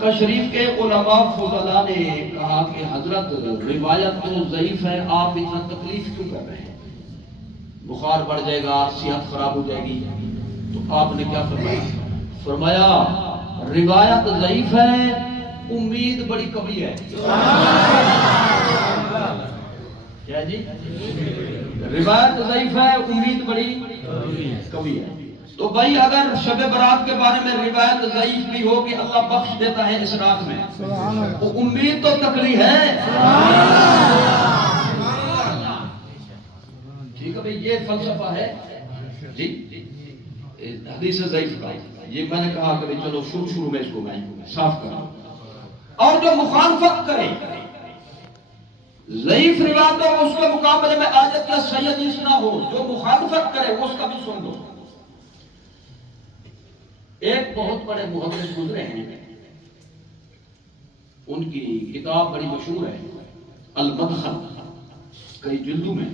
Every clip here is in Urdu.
مکہ شریف کے علماء فضلاء نے کہا کہ حضرت روایت تو ضعیف ہے، آپ اتنا تکلیف کیوں کر رہے ہیں؟ بخار بڑھ جائے گا، صحت خراب ہو جائے گی۔ تو آپ نے کیا فرمایا؟ فرمایا روایت ضعیف ہے، امید بڑی قوی ہے۔ کیا جی؟ روایت ضعیف ہے، امید بڑی قوی ہے۔ تو بھائی اگر شب برات کے بارے میں روایت ضعیف بھی ہو کہ اللہ بخش دیتا ہے اس رات میں، تو امید تو تکڑی ہے۔ ٹھیک ہے بھائی، یہ فلسفہ ہے جی حدیث ضعیف کا۔ یہ میں نے کہا کہ چلو شروع میں اس کو میں صاف کروں۔ اور جو مخالفت کرے ضعیف روایت ہو، اس کے مقابلے میں آیت یا صحیح حدیث نہ ہو، جو مخالفت کرے اس کا بھی سن لو۔ ایک بہت بڑے محدث گزرے ہیں، ان کی کتاب بڑی مشہور ہے المدخل، کئی جلدوں میں۔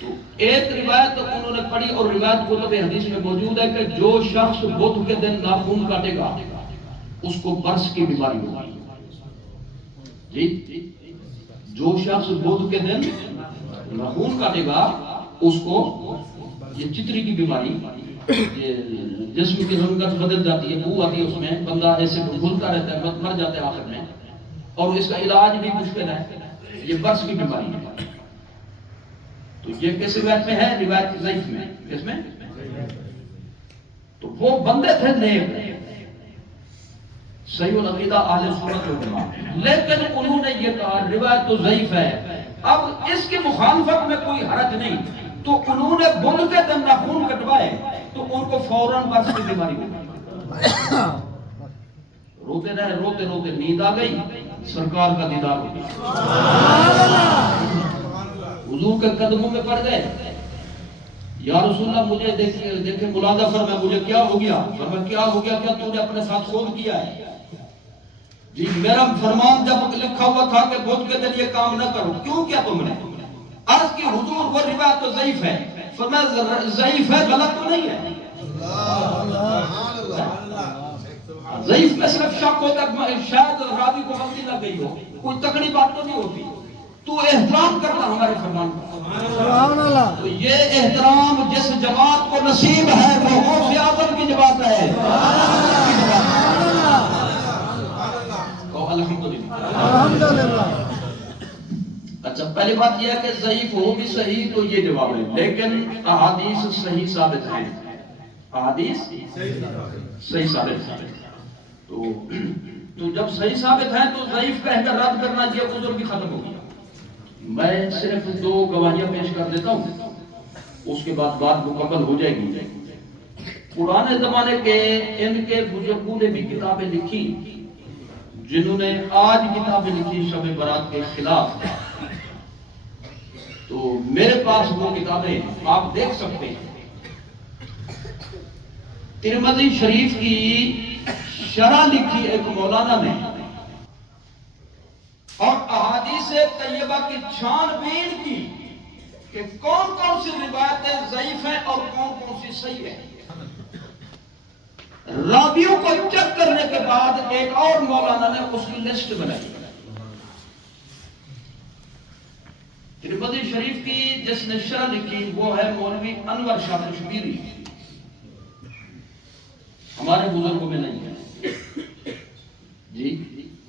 تو ایک روایت انہوں نے پڑھی اور روایت کتب حدیث میں موجود ہے کہ جو شخص بدھ کے دن ناخن کاٹے گا اس کو برس کی بیماری ہوگی۔ جی، جو شخص بدھ کے دن ناخن کاٹے گا اس کو یہ چتری کی بیماری، یہ جسم کی رنگت بدل جاتی ہے، بو آتی ہے، اس میں بندہ ایسے گھلتا رہتا ہے، مر جاتا ہے آخر میں، اور اس کا علاج بھی مشکل ہے۔ یہ برس کی بیماری ہے۔ تو یہ کس روایت میں ہے؟ روایت ضعیف میں۔ کس میں؟ تو وہ بندے تھے نیک، صحیح العقیدہ اہل سنت والجماعت، لیکن انہوں نے یہ کہا روایت تو ضعیف ہے، اب اس کی مخالفت میں کوئی حرج نہیں۔ تو انہوں نے بدھ کے دن ناخن کٹوائے تو ان کو فوراً برس کی بیماری ہو گئی۔ روتے رہے، روتے روتے نیند آ گئی، سرکار کا دیدار ہو گیا، حضور کے قدموں میں پڑ گئے۔ یا رسول اللہ مجھے دیکھیں ملاحظہ فرمائے، مجھے کیا ہو گیا؟ فرمایا کیا ہو گیا؟ کیا تو نے اپنے ساتھ خود کیا ہے؟ جی میرا فرمان جب لکھا ہوا تھا کہ بدھ کے دن یہ کام نہ کرو، کیوں کیا تم نے؟ عرض کی حضور وہ روایت تو ضعیف ہے۔ فرمایا ضعیف ہے، غلط تو نہیں ہے۔ ضعیف میں صرف شک ہوتا ہے، شاید راوی کو غلطی لگ گئی ہو، کوئی تکڑی بات تو نہیں ہوتی۔ تو احترام کرنا ہمارے فرمان کا۔ تو یہ احترام جس جماعت کو نصیب ہے وہ غوث اعظم کی جماعت ہے۔ الحمدللہ۔ اچھا، پہلی بات یہ ہے کہ ضعیف ہو بھی صحیح تو یہ جواب ہے، لیکن احادیث صحیح ثابت ہیں، احادیث صحیح ثابت ہیں۔ تو جب صحیح ثابت ہیں تو ضعیف کہہ کر رد کرنا یہ عذر بھی ختم ہو گیا۔ میں صرف 2 گواہیاں پیش کر دیتا ہوں، اس کے بعد بات مکمل ہو جائے گی۔ پرانے زمانے کے ان کے بزرگوں نے بھی کتابیں لکھی، جنہوں نے آج کتابیں لکھی شب برات کے خلاف۔ تو میرے پاس وہ کتابیں آپ دیکھ سکتے ہیں۔ ترمذی شریف کی شرح لکھی ایک مولانا نے، اور احادیث طیبہ کی چھان بین کی کہ کون کون سی روایتیں ضعیف ہیں اور کون کون سی صحیح ہیں۔ راویوں کو چیک کرنے کے بعد ایک اور مولانا نے اس کی لسٹ بنائی۔ ترمذی شریف کی جس نے شرح لکھی وہ ہے مولوی انور شاہ کشمیری، ہمارے بزرگوں میں نہیں ہے جی۔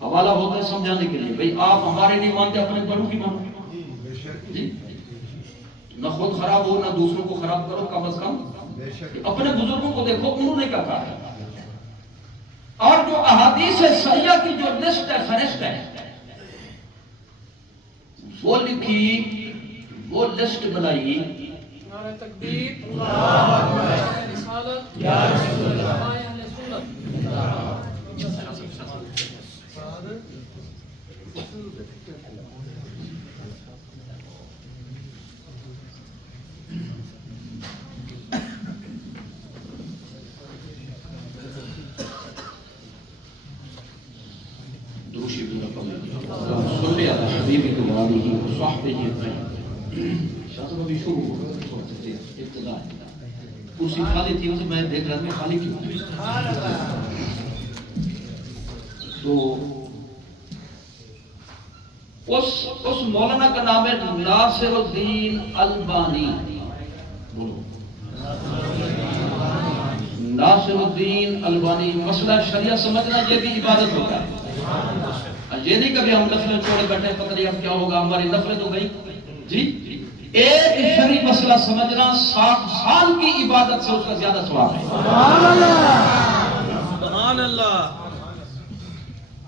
حوالہ ہوتا ہے سمجھانے کے لیے، بھئی آپ ہمارے نہیں مانتے، اپنے بڑوں کی مانو جی، نہ خود خراب ہو نہ دوسروں کو خراب کرو، کم از کم اپنے بزرگوں کو دیکھو انہوں نے کیا کہا ہے۔ اور جو احادیث صحیحہ کی جو لسٹ ہے، فہرست ہے، وہ لکھی، وہ لسٹ بنائی۔ نعرہ تکبیر، اللہ اکبر، رسالت یا رسول اللہ، اہل سنت۔ دوشی بھی رقم صلی اللہ حبیبی کی وآلہ وصحبہ اجمعین۔ شاہ صاحب ابھی شروع ہو گئے، ابتدا ہے، کرسی خالی تھی، میں دیکھ رہا تھا خالی کیوں؟ تو اس مولانا کا نام ہے ناصر الدین البانی. بولو ناصر الدین البانی. مسئلہ شریعہ سمجھنا یہ بھی عبادت ہوتا ہے. یہ نہیں کبھی ہم نفلیں چھوڑے بیٹھے پتہ نہیں اب کیا ہوگا ہماری نفلیں تو گئی جی. ایک شرعی مسئلہ سمجھنا 60 سال کی عبادت سے اس کا زیادہ ثواب ہے. سبحان اللہ سبحان اللہ.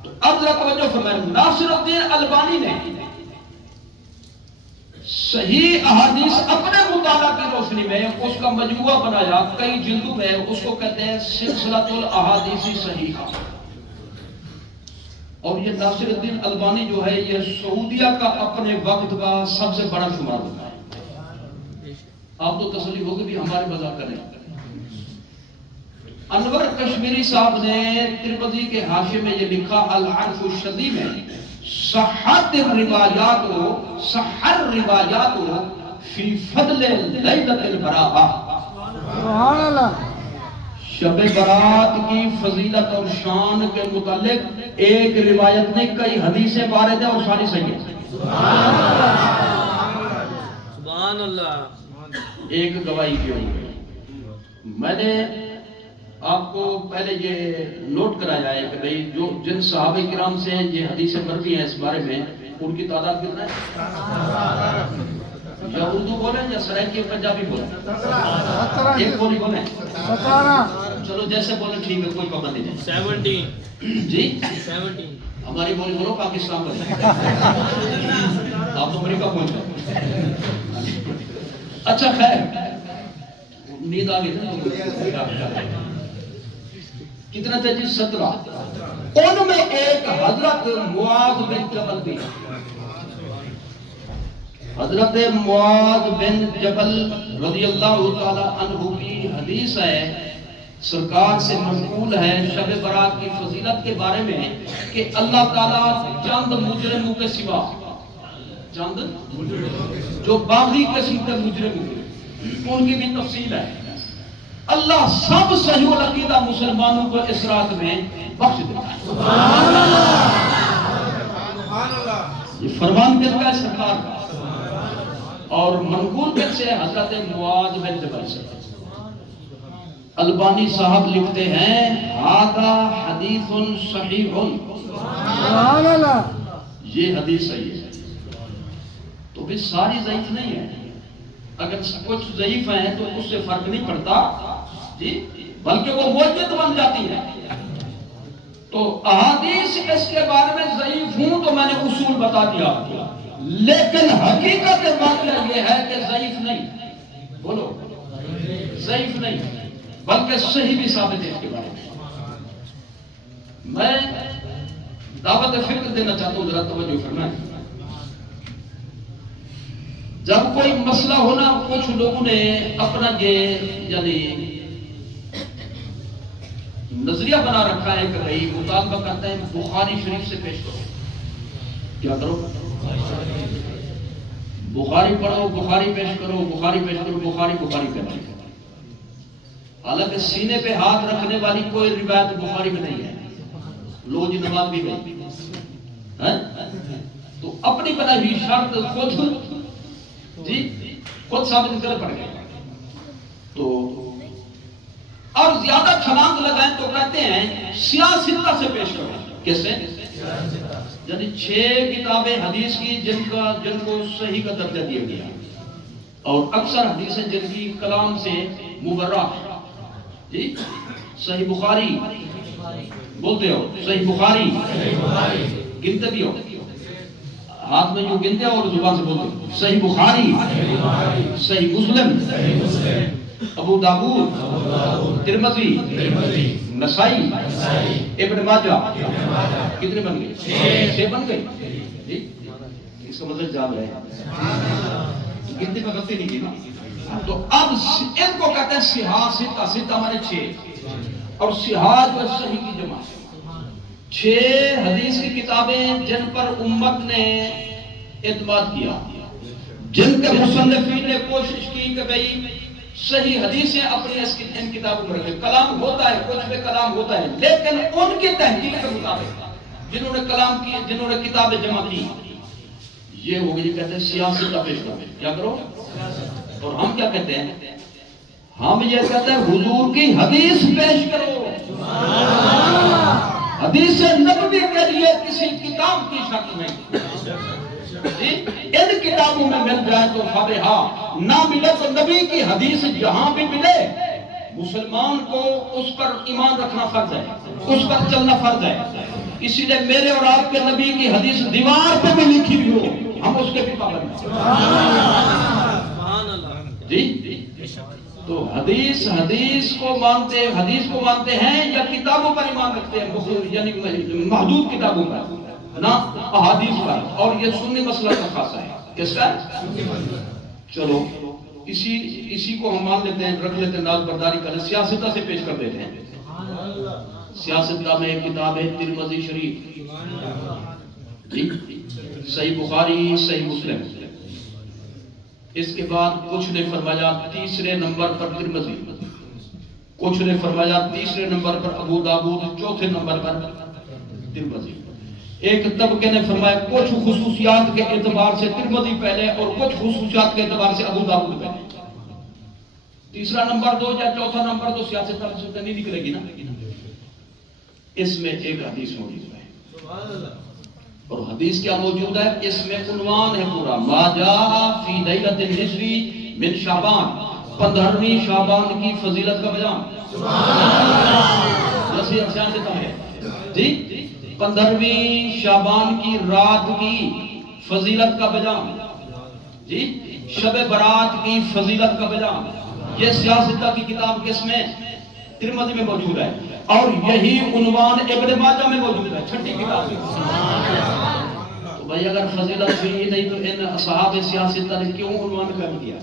تو اب ذرا توجہ فرمائیں. ناصر الدین البانی نے صحیح احادیث اپنے مطالعہ کی روشنی میں اس کا مجموعہ بنایا, کئی جلدوں میں. اس کو کہتے ہیں سلسلۃ الاحادیث صحیحہ. اور یہ ناصر الدین البانی جو ہے یہ سعودیہ کا اپنے وقت کا سب سے بڑا شمار ہوتا ہے. آپ تو تسلی ہوگی بھی ہمارے مذاق کریں. انور کشمیری صاحب نے ترمذی کے حاشیے میں یہ لکھا العرف الشدید میں صحت الروایات فی فضل لیلۃ البراءۃ. سبحان اللہ. شب برات کی فضیلت اور شان کے متعلق ایک روایت نہیں کئی حدیثیں وارد ہیں اور ساری صحیح ہیں. سبحان اللہ. ایک گواہی کی ہوئی. میں نے آپ کو پہلے یہ نوٹ کرایا ہے کہ بھئی جو جن صحابہ کرام سے یہ حدیثیں مروی ہیں اس بارے میں ان کی تعداد کتنا ہے؟ یا اردو بولیں یا سرائکی پنجابی بولیں؟ ایک بولی بولیں؟ چلو جیسے بولیں ٹھیک ہے, کوئی پابندی نہیں. 17 جی 17. ہماری بولی بولو پاکستان بولیں. آپ تو امریکہ پہنچ گئے. اچھا خیر نیند آ گئی. کتنا تھا جی؟ 17. ان میں ایک حضرت معاذ بن جبل بھی. حضرت معاذ بن جبل رضی اللہ تعالی عنہ کی حدیث ہے, سرکار سے منقول ہے شب برات کی فضیلت کے بارے میں کہ اللہ تعالیٰ چند مجرموں کے سوا, چند جو باقی قسم کے مجرم ہوئے ان کی بھی تفصیل ہے, اللہ سب صحیح العقیدہ مسلمانوں کو اس رات میں بخش دیتا ہے. سبحان اللہ. یہ فرمان کس کا ہے؟ سرکار کا. اور منقول کس سے؟ حضرت معاذ بن جبل سے. البانی صاحب لکھتے ہیں ھذا حدیث صحیح. سبحان اللہ. یہ حدیث صحیح ہے. تو بھی ساری ضعیف نہیں ہے. اگر کچھ ضعیف ہیں تو اس سے فرق نہیں پڑتا جی, بلکہ وہ موجد بن جاتی ہے. تو احادیث اس کے بارے میں ضعیف ہوں تو میں نے اصول بتا دیا, لیکن حقیقت واقعہ یہ ہے کہ ضعیف نہیں. بولو ضعیف نہیں بلکہ صحیح بھی ثابت ہے. اس کے بارے میں دعوت فکر دینا چاہتا ہوں, ذرا توجہ کرنا ہے. جب کوئی مسئلہ ہونا کچھ لوگوں نے اپنا یہ یعنی نظریہ بنا رکھا ہے کہ بھئی مطالبہ کرتے ہیں بخاری شریف سے پیش کرو. کیا کرو؟ بخاری پڑھو, بخاری پیش کرو, بخاری پیش کرو, بخاری پیش کرو. حالانکہ سینے پہ ہاتھ رکھنے والی کوئی روایت بخاری میں نہیں ہے. لو جی نماز بھی گئی. تو اپنی بنائی ہوئی شرط خود ثابت کرنے پڑ گئے. تو اور زیادہ چھلانگ لگائیں تو کہتے ہیں سیاستہ سے پیش کرو. کس سے؟ یعنی 6 کتابیں حدیث کی جن کو صحیح کا درجہ دیا گیا, اور اکثر حدیثیں جن کی کلام سے مبرہ جی. صحیح بخاری بولتے ہو, صحیح بخاری گنتے بھی ہو, ہاتھ میں جو گنتے ہو اور زبان سے بولتے ہو. صحیح بخاری, صحیح مسلم, ابو داؤد, ترمذی, نسائی, ابن ماجہ. کتنے بن گئے؟ 6 بن گئے. اس کا مطلب جاب رہے گنتی میں غلطی نہیں کی نا. تو اب ان کو کہتے ہیں صحاح ستہ. ستہ ہمارے 6, اور صحاح جو صحیح کی جمع 6 حدیث کی کتابیں جن پر امت نے اعتماد کیا, جن کے مصنفین نے کوشش کی کہ بھئی صحیح حدیثیں اپنی ان کتابوں میں رکھیں. کلام ہوتا ہے, کچھ میں کلام ہوتا ہے, لیکن ان کی تحقیق کے مطابق جنہوں نے کلام کی، جنہوں نے کتابیں جمع کی، یہ ہو گئی کہتے ہیں سیاست کا پیش کرو، کیا کرو؟ اور ہم کیا کہتے ہیں؟ ہم یہ کہتے ہیں حضور کی حدیث پیش کرو، حدیث نبوی کے لیے کسی کتاب کی شکل میں ان کتابوں میں مل جائے تو فبہا، نہ ملے تو نبی کی حدیث جہاں بھی ملے مسلمان کو اس پر ایمان رکھنا فرض ہے، اس پر چلنا فرض ہے۔ اسی لیے میرے اور آپ کے نبی کی حدیث دیوار پہ بھی لکھی ہوئی ہو، ہم اس کے بھی پابند ہیں۔ جی تو حدیث کو مانتے ہیں یا کتابوں پر ایمان رکھتے ہیں، یعنی محدود کتابوں پر، نہ احادیث پر، اور یہ سنی مسئلہ کا خاصہ ہے۔ کس کا؟ چلو اسی کو ہم مان لیتے ہیں، رکھ لیتے ہیں، ناز برداری کریں، سیاستہ سے پیش کر دیتے ہیں۔ سیاستہ میں ایک کتاب ہے ترمذی شریف، جی صحیح بخاری، صحیح مسلم۔ اس کے بعد کچھ نے فرمایا تیسرے نمبر پر ترمذی، کچھ نے فرمایا تیسرے نمبر پر ابو داؤد، چوتھے نمبر پر ترمذی۔ ایک طبقے نے فرمایا کچھ خصوصیات کے اعتبار سے ترمذی پہلے اور کچھ خصوصیات کے اعتبار سے ابو داؤد پہلے۔ تیسرا نمبر دو یا چوتھا نمبر تو سیاست کا نہیں نکلے گی نا۔ اس میں ایک حدیث موجود ہے، اور حدیث کیا موجود ہے؟ اس میں عنوان ہے پورا، ما جاء فی لیلۃ النصف من شعبان، 15ویں شعبان کی فضیلت کا بیان۔ جیسے افسان دیتا ہے جی 15ویں شعبان کی رات کی فضیلت کا بیان، جی شب برات کی فضیلت کا بیان۔ یہ سیاستہ کی کتاب کس میں؟ ترمذی میں موجود ہے، اور یہی عنوان ابن ماجہ میں موجود ہے، چھٹی کتاب میں۔ تو بھائی اگر فضیلت بھی نہیں تو ان اصحاب سیاستہ نے کیوں عنوان کر دیا؟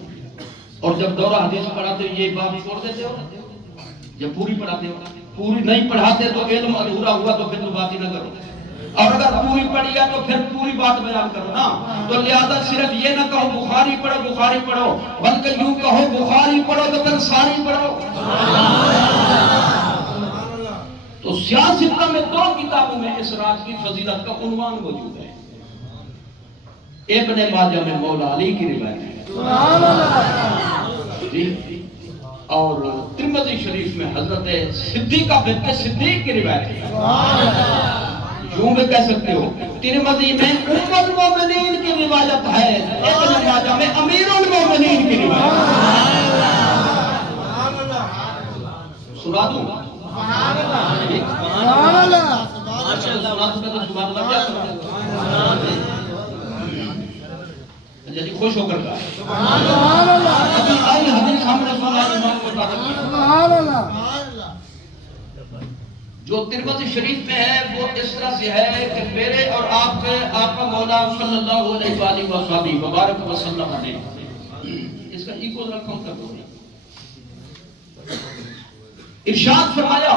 اور جب دورہ حدیث پڑھاتے ہو یہ بات چھوڑ دیتے ہو؟ جب پوری پڑھاتے ہو، پوری نہیں پڑھاتے تو علم ادھورا ہوا تو پھر تو بات ہی نہ کرو، اور اگر پوری پڑھی ہے تو پھر پوری بات بیان کرو نا۔ تو لہذا صرف یہ نہ کہو بخاری پڑھو، بلکہ یوں کہو بخاری پڑھو تو پھر ساری پڑھو۔ تو سیاستہ میں دو کتابوں میں اس رات کی فضیلت کا عنوان موجود ہے۔ ابن ماجہ میں مولا علی کی روایت ہے جی، اور ترمذی شریف میں حضرت صدیقہ بنت صدیق کی روایت ہے۔ یوں بھی کہہ سکتے ہو ترمذی میں ام المومنین کی روایت ہے، ابن ماجہ میں امیر المومنین کی روایت ہے۔ سنا دوں؟ جی خوش ہو کر کہا ابھی آئی حدیث ہم نے سنا امام کو مطابق جو ترمذی شریف میں ہے وہ اس طرح سے ہے کہ میرے اور آپ کے آقا مولا صلی اللہ علیہ وآلہ وسلم مبارک وسلم نے اس کا ایکو ذرا کم کر دو، ارشاد فرمایا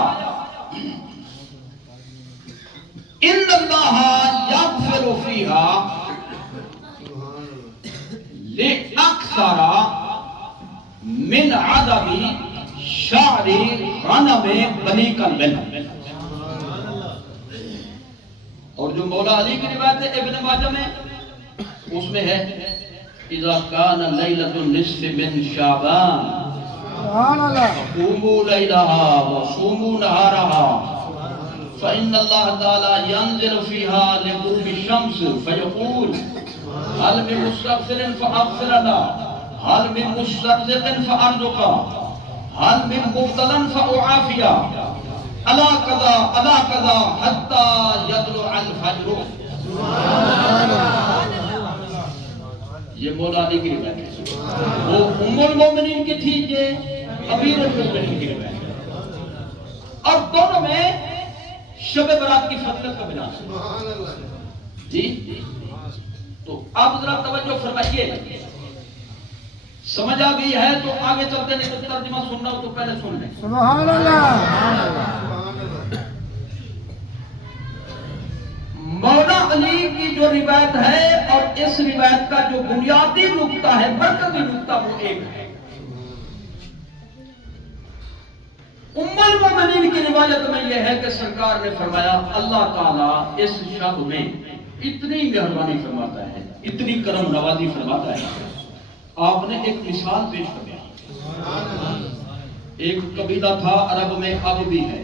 ان اللہ یغفر فیہا لِأَكْثَرَ مِنْ عَدَدِ شَعْرِ غَنَمِ بَنِي کَلْبٍ۔ اور جو مولا علی کی روایت ہے ابن ماجہ میں، اس میں ہے اِذَا كَانَ لَيْلَةُ النِّصْفِ مِنْ شَعْبَانَ فَقُومُوا لَيْلَهَا وَصُومُوا نَهَارَهَا فإن الله تعالى ينزل فيها لغروب الشمس فيقول هل من مستغفر فأغفر له، هل من مسترزق فأرزقه، هل من مبتلا فأعافيه، ألا كذا ألا كذا حتى يطلع الفجر۔ یہ مولا علی کی روایت ہے، وہ ام المومنین کی تھی، یہ امیر المومنین کی روایت ہے، اور دونوں میں شب برات کی فضیلت کا بیان جی۔ تو آپ ذرا توجہ فرمائیے، سمجھا بھی ہے تو آگے چلتے نہیں تو ترجمہ سننا ہو تو پہلے سن لیں۔ سبحان اللہ۔ مولا علی کی جو روایت ہے اور اس روایت کا جو بنیادی نقطہ ہے، مرکزی نقطہ، وہ ایک ہے، ام المومنین کی روایت میں یہ ہے کہ سرکار نے فرمایا اللہ تعالیٰ اس شب میں اتنی مہربانی فرماتا ہے، اتنی کرم نوازی فرماتا ہے. آپ نے ایک مثال پیش کر دیا. ایک قبیلہ تھا عرب میں، اب بھی ہے.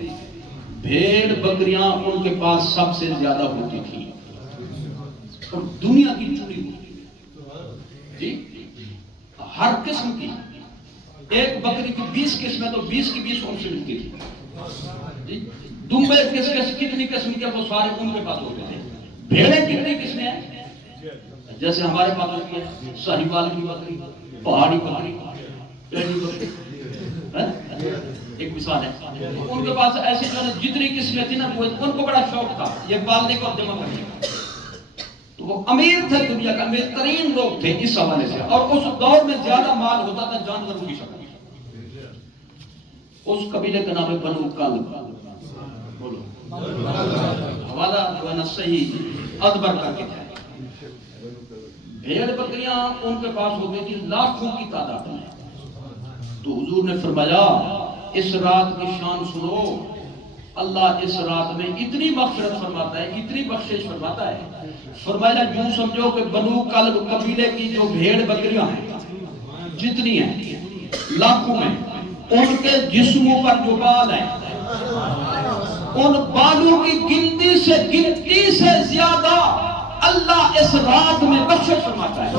بھیڑ بکریاں ان کے پاس سب سے زیادہ ہوتی تھی اور دنیا کی چوری ہوتی تھی، ہر قسم کی. ایک بکری کی 20 قسمیں تو 20 کی 20 ان سے ملتی تھی. دمبے کتنی قسم کے وہ سارے ان کے پاس ہوتے تھے. بھیڑیں کتنی قسمیں ہیں جیسے ہمارے پاس ہوتی ہے، ساہیوال کی بکری، پہاڑی بکری، ٹیڈی بکری. ایک مثال ہے. ان کے پاس ایسی جتنی قسمیں تھی نا، ان کو بڑا شوق تھا یہ پالنے کا اور جمع کرنے کا. تو وہ امیر تھے، دنیا کا امیر ترین لوگ تھے اس حوالے سے. اور اس دور میں زیادہ مال ہوتا تھا جانوروں کی شکل. اس قبیلے کا نام ہے بنو کلب. بولو حوالہ جو ہے نا صحیح ادبر کر کے ہے. بھیڑ بکریاں ان کے پاس ہوتی تھی لاکھوں کی تعداد میں. تو حضور نے فرمایا اس رات کی شان سنو، اللہ اس رات میں اتنی مغفرت فرماتا ہے، اتنی بخشش فرماتا ہے. فرمایا یوں سمجھو کہ بنو کلب قبیلے کی جو بھیڑ بکریاں ہیں جتنی ہیں لاکھوں میں، ان کے جسموں پر جو بال ہیں ان بالوں کی گنتی سے زیادہ اللہ اس رات میں بخشش فرماتا ہے.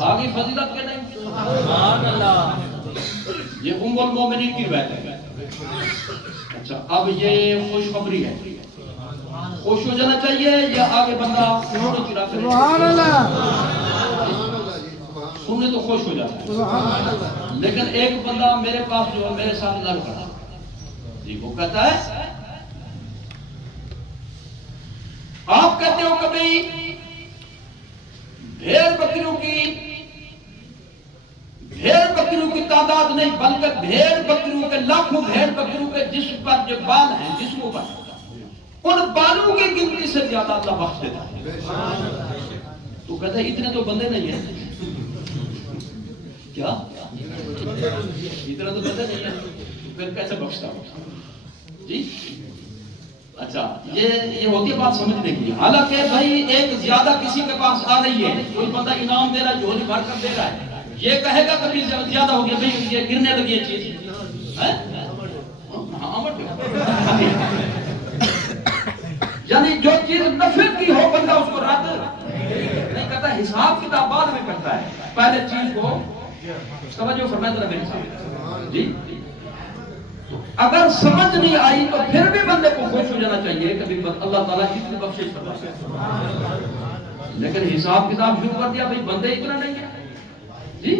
آگے فضیلت کے نہیں. یہ ام المومنین کی روایت ہے. اچھا اب یہ خوشخبری ہے، خوش ہو جانا چاہیے یا آگے بندہ سننے تو خوش ہو جاتا ہے. لیکن ایک بندہ میرے پاس جو ہے میرے ساتھ لڑ پڑا جی، وہ کہتا ہے آپ کہتے ہو کبھی بھیڑ بکریوں کی تعداد نہیں بلکہ بھیڑ بکریوں کے لاکھوں بھیڑ بکریوں کے جسم پر جو بال ہیں جسموں پر ان بالوں کی گنتی سے زیادہ اللہ بخش دیتا ہے. تو کہتا ہے اتنے تو بندے نہیں ہیں. کیا اتنا تو بندے نہیں ہیں پھر کیسے بخشتا ہوں جی. اچھا یہ ہوتی ہے بات سمجھنے کی. حالانکہ بھائی ایک زیادہ کسی کے پاس آ رہی ہے، کوئی بندہ انعام دے رہا ہے، جھولی بھر کر دے رہا ہے، یہ کہے گا کبھی زیادہ ہو گیا بھائی یہ گرنے لگی ہے چیز. یعنی جو چیز نفع کی ہو بندہ اس کو رد نہیں کرتا. حساب کتاب بعد میں کرتا ہے، پہلے چیز کو توجہ فرمائے ذرا میرے سامنے جی. اگر سمجھ نہیں آئی تو پھر بھی بندے کو خوش ہو جانا چاہیے کہ اللہ تعالیٰ اتنی بخشش فرماتا ہے. لیکن حساب کتاب شروع کر دیا بھائی بندے اتنا نہیں ہے جی.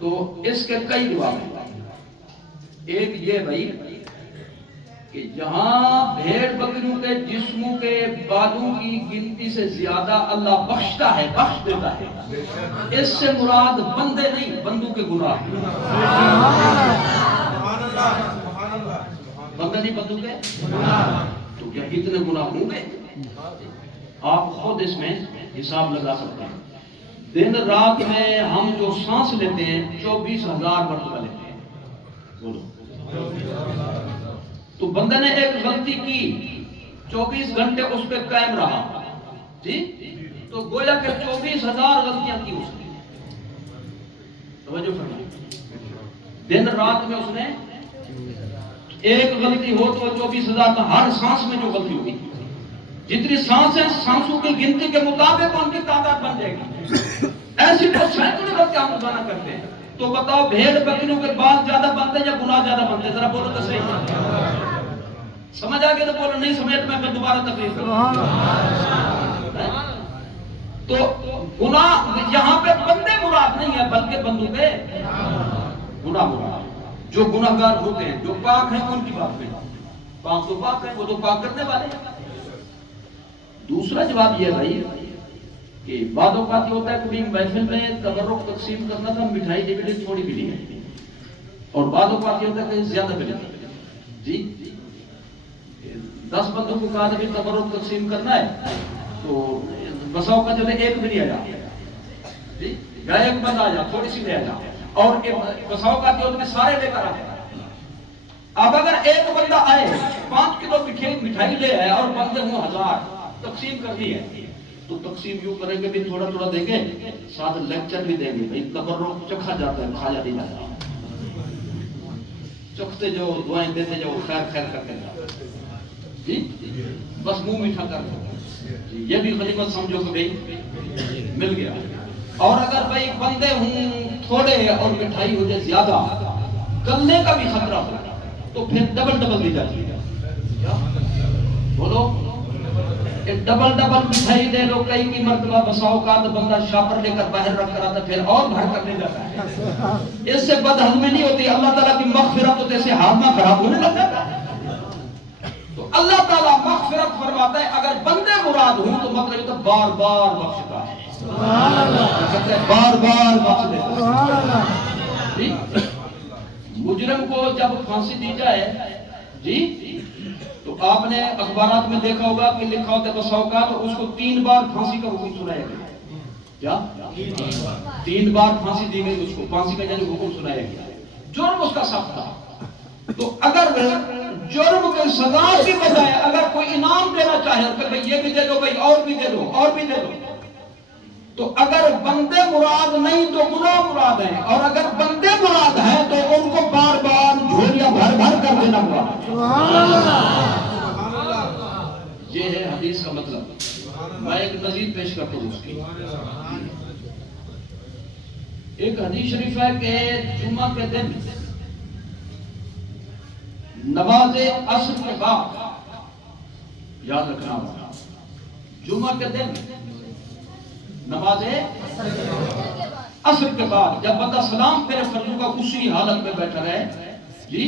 تو اس کے کئی جواب ہیں. ایک یہ بھائی کہ جہاں بھیڑ بکریوں کے جسموں کے بالوں کی گنتی سے زیادہ اللہ بخشتا ہے، بخش دیتا ہے، اس سے مراد بندے نہیں بندوں کے گناہ. بندہ نہیں بندوں کے تو کیا اتنے گناہ ہوں گے؟ آپ خود اس میں حساب لگا سکتے ہیں. دن رات میں ہم جو سانس لیتے ہیں 24,000 مرتبہ لیتے ہیں. بولو تو بندہ نے ایک غلطی کی 24 گھنٹے اس پہ قائم رہا جی، تو گویا کہ 24,000 غلطیاں کی اس نے. توجہ فرمائیں. دن رات میں اس نے ایک غلطی ہو تو 24,000 کا ہر سانس میں جو غلطی ہوگی، جتنی سانس ہے سانسوں کی گنتی کے مطابق ان کی تعداد بن جائے گی. ایسی تو سینکڑوں غلطیاں ہم روزانہ کرتے ہیں. تو بتاؤ بھیڑ بکریوں کے بال زیادہ بنتے یا گناہ زیادہ بنتے؟ ذرا بولو تو صحیح. سمجھ آ گیا تو بولو، نہیں سمجھ میں پھر دوبارہ تقریر کروں. تو گناہ یہاں پہ بندے مراد نہیں ہے بلکہ بندوں کے گناہ مراد. جو گناہگار ہوتے ہیں جو پاک ہیں ان کی بات نہیں. پاک تو پاک ہیں، وہ تو پاک کرنے والے ہیں. دوسرا جواب یہ بھائی کہ بعض اوقات یہ ہوتا ہے کبھی محفل میں تبرک تقسیم کرنا تھا، مٹھائی ڈبلی تھوڑی ملی ہے، اور بعض اوقات یہ ہوتا ہے کہ زیادہ ملی جی. 10 بندوں کو کہا کہ تبرک تقسیم کرنا ہے تو بساؤ کا جو ہے ایک بھی نہیں آیا جی. یا ایک بندہ آ جا تھوڑی سی لے جا اور بساؤ کا تیول میں سارے لے کر آئے. اب اگر ایک بندہ آئے 5 کلو مٹھائی لے آئے اور بندے ہوں 1000 تقسیم کرنی ہے تو تقسیم یوں کریں گے بھی تھوڑا تھوڑا دیں گے ساتھ لیکچر بھی دیں گے بھائی تبرک چکھا جاتا ہے کھایا نہیں جاتا. چکھتے جو دعائیں دیتے جو خیر خیر کرتے جاتے جی بس منہ میٹھا کر دو یہ بھی غنیمت سمجھو کہ بھائی مل گیا. اور اگر بھائی بندے ہوں تھوڑے اور مٹھائی ہو جائے زیادہ گلنے کا بھی خطرہ ہو تو پھر ڈبل دی جاتی ہے. بولو ڈبل مٹھائی دے لو کئی کی مرتبہ بساؤ کا تو بندہ شاپر لے کر باہر رکھ کر آتا پھر اور بھر کر لے جاتا ہے. اس سے بدہضمی نہیں ہوتی. اللہ تعالیٰ کی مغفرت ہوتے سے ہاتھ نہ خراب ہونے لگ جاتا ہے. تو اللہ تعالیٰ مغفرت فرماتا ہے اگر بندے مراد ہوں تو مطلب تو بار بار بخشتا ہے. بار بار بخش دیتا ہے. مجرم کو جب پھانسی دی جائے جی تو آپ نے اخبارات میں دیکھا ہوگا کہ لکھا ہوتا ہے بسا اوقات تو اس کو 3 بار پھانسی کا حکم سنایا گیا. کیا 3 بار پھانسی دی گئی اس کو پھانسی کا یعنی حکم سنایا گیا. جرم اس کا سخت تھا. تو اگر جرم کی سزا کی بجائے اگر کوئی انعام دینا چاہے کہ بھئی یہ بھی دے دو بھئی اور بھی دے دو اور بھی دے دو تو اگر بندے مراد نہیں تو گناہ مراد ہیں اور اگر بندے مراد ہیں تو ان کو بار بار جھولیاں بھر بھر کر دینا مراد. یہ ہے حدیث کا مطلب. میں ایک نظیر پیش کرتا ہوں اس کی. ایک حدیث شریف ہے کہ جمعہ کے دن نماز عصر کے بعد یاد رکھنا ہوگا جمعہ کے دن نماز عصر کے بعد جب بندہ سلام پھیرے فرضوں کا اسی حالت میں بیٹھا رہے جی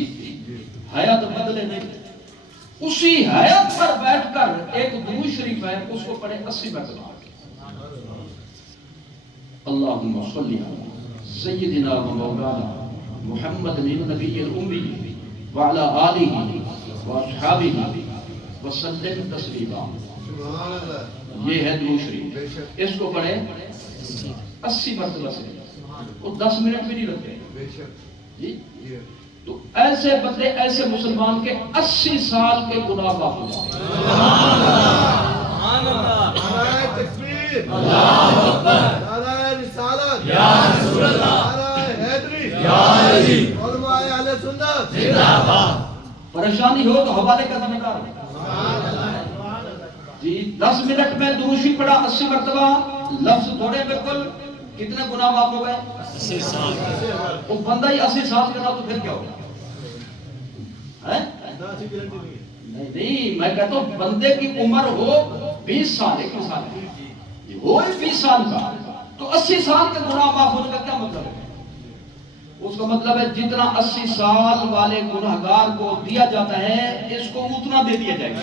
حیات بدلے نہیں اسی حیات پر بیٹھ کر ایک درود شریف ہے اس کو پڑھے 80 مرتبہ. اللہم صلی علی سیدنا و مولانا محمد النبی الامی وعلی آلہ واصحابہ وسلم تسلیما. یہ ہے درود شریف. اس کو پڑھے 80 مرتبہ سے اور 10 منٹ بھی نہیں لگتے جی. تو ایسے بندے ایسے مسلمان کے 80 سال کے گناہ معاف ہو جائیں. سبحان اللہ. نعرہ تکبیر. اللہ اکبر. نعرہ رسالت. یا رسول اللہ. نعرہ حیدری. یا علی. علماء اہل سنت. زندہ باد. پریشانی ہو تو حوالے کا ذمہ دار جی. 10 منٹ میں درود شریف پڑھا 80 مرتبہ لفظ تھوڑے بالکل کتنے گناہ معاف ہو گئے 80 سال. وہ بندہ ہی 80 سال کا تو پھر کیا ہوگا نہیں. میں کہتا ہوں بندے کی عمر ہو 20 سال 21 سال ہو 20 سال کا تو 80 سال کے گناہ معاف ہونے کا کیا مطلب ہے. اس کا مطلب ہے جتنا 80 سال والے گناہگار کو دیا جاتا ہے اس کو اتنا دے دیا جائے گا.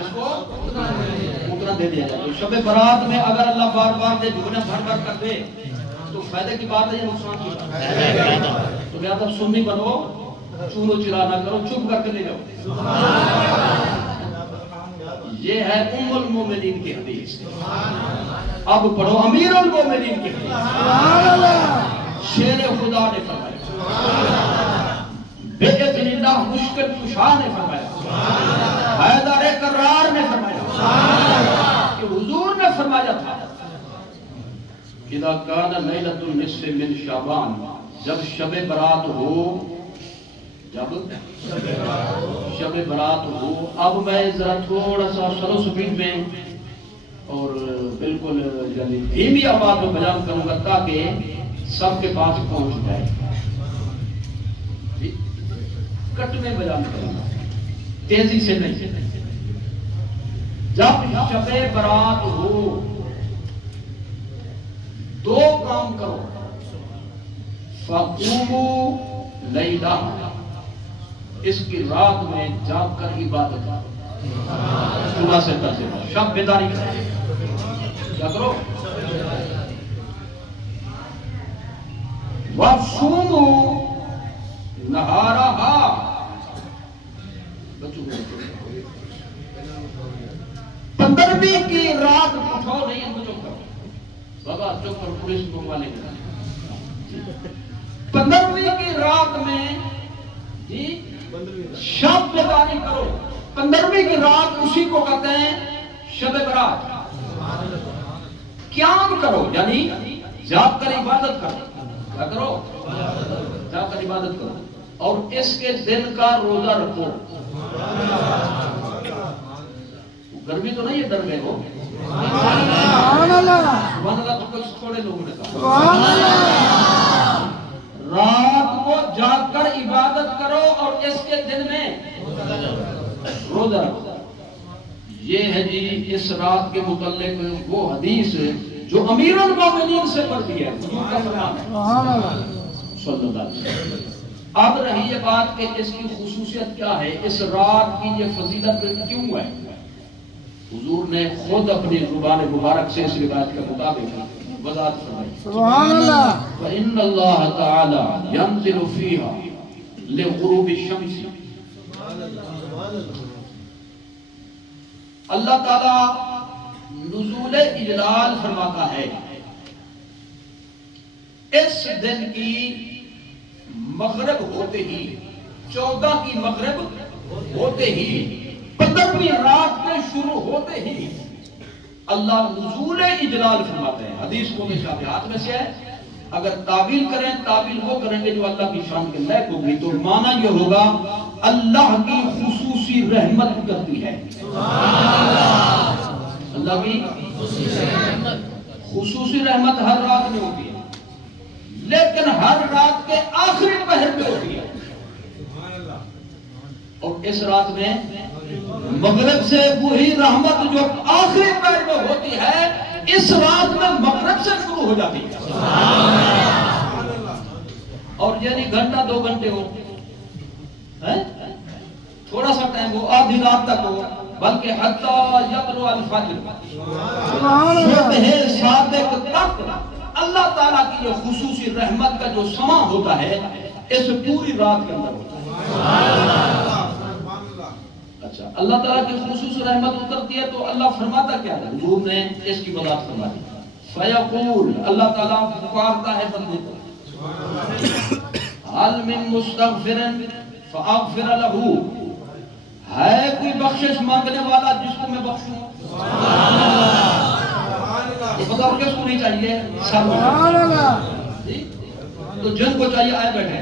اس کو اتنا دے دیا جائے گا. شب برات میں اگر اللہ بار بار دے جھونے بھر بھر کر دے تو فائدے کی بات ہے یا نقصان کی بات ہے. تو لہذا سنی بنو چونو چرا نہ کرو چپ کر کے لے جاؤ. یہ ہے ام المومنین کی حدیث. اب پڑھو امیر المومنین کی حدیث. شیر خدا نے فرمایا بے اذن اللہ مشکل کشا نے فرمایا حیدر کرار نے فرمایا کہ حضور نے فرمایا تھا اذا کان لیلۃ النصف من شعبان جب شب برات ہو شب برات ہو. اب میں ذرا تھوڑا سا سلو سپیڈ میں اور بالکل یعنی دھیمی آواز میں بیان کروں گا تاکہ سب کے پاس پہنچ جائے. کٹ میں بیان کروں گا تیزی سے نہیں. جب شب برات ہو 2 کام کرو. فقوموا لیلا اس کی رات میں جاگ کر عبادت کرو. صبح سے تک شب بیداری کرو. کیا کرو وَصُومُوا نَهَارَهَا. بچوں 15ویں کی رات اٹھو نہیں ان بچوں کرو بابا چپ اور پولیس کو والے 15ویں کی رات میں جی شب بیداری کرو. 15ویں کی رات اسی کو کہتے ہیں شب برات. قیام کرو یعنی جاگ کر عبادت کرو. کیا کرو؟ جاگ کر عبادت کرو. اور اس کے دن کا روزہ رکھو. گرمی تو نہیں ہے، ڈر گئے ہو؟ سبحان اللہ. تو کچھ تھوڑے لوگوں نے کہا رات کو جاگ کر عبادت کرو اور اس کے دن میں روزہ رکھو. یہ ہے جی اس رات کے متعلق وہ حدیث جو امیر المومنین سے پڑھتی ہے حضور کا فرمان ہے صلی اللہ علیہ وسلم. اب رہی یہ بات کہ اس کی خصوصیت کیا ہے، اس رات کی یہ فضیلت کیوں ہے. حضور نے خود اپنی زبان مبارک سے اس روایت کے مطابق وضاحت فرمائی. سبحان اللہ. وَإِنَّ اللَّهَ تَعَالَى يَنزِلُ فِيهَا لِغُرُوبِ الشَّمْسِ. اللہ تعالی نزول اجلال فرماتا ہے اس دن کی مغرب ہوتے ہی، 14 کی مغرب ہوتے ہی، 15ویں رات کے شروع ہوتے ہی اللہ نزول اجلال فرماتے ہیں. حدیث کو مشابہات میں سے ہے. اگر تعویل کریں، تعویل وہ کریں گے جو اللہ کی شان کے لائق ہوگی، تو معنی یہ ہوگا اللہ کی خصوصی رحمت کرتی ہے. اللہ کی خصوصی رحمت ہر رات میں ہوتی ہے، لیکن ہر رات کے آخری پہر میں ہوتی ہے. اور اس رات میں مغرب سے وہی رحمت جو آخری پہر میں ہوتی ہے اس رات میں مغرب سے شروع ہو جاتی ہے. اور یعنی گھنٹہ 2 گھنٹے ہو، تھوڑا سا ٹائم ہو، آدھی رات تک ہو، بلکہ حتی یطلع الفجر، صبح صادق تک اللہ تعالیٰ کی یہ خصوصی رحمت کا جو سما ہوتا ہے اس پوری رات کے اندر ہوتا ہے. اچھا، اللہ تعالیٰ کی خصوصی رحمت اترتی ہے تو اللہ فرماتا کیا ہے؟ حضور نے اس کی وضاحت فرما دی. فیقول، اللہ تعالیٰ پکارتا ہے بندے کو، هل من مستغفر فاغفر له، ہے کوئی بخشش مانگنے والا جس کو میں بخشوں؟ بتاؤ کس کو نہیں چاہیے؟ سب. تو جن کو چاہیے آئے بیٹھے،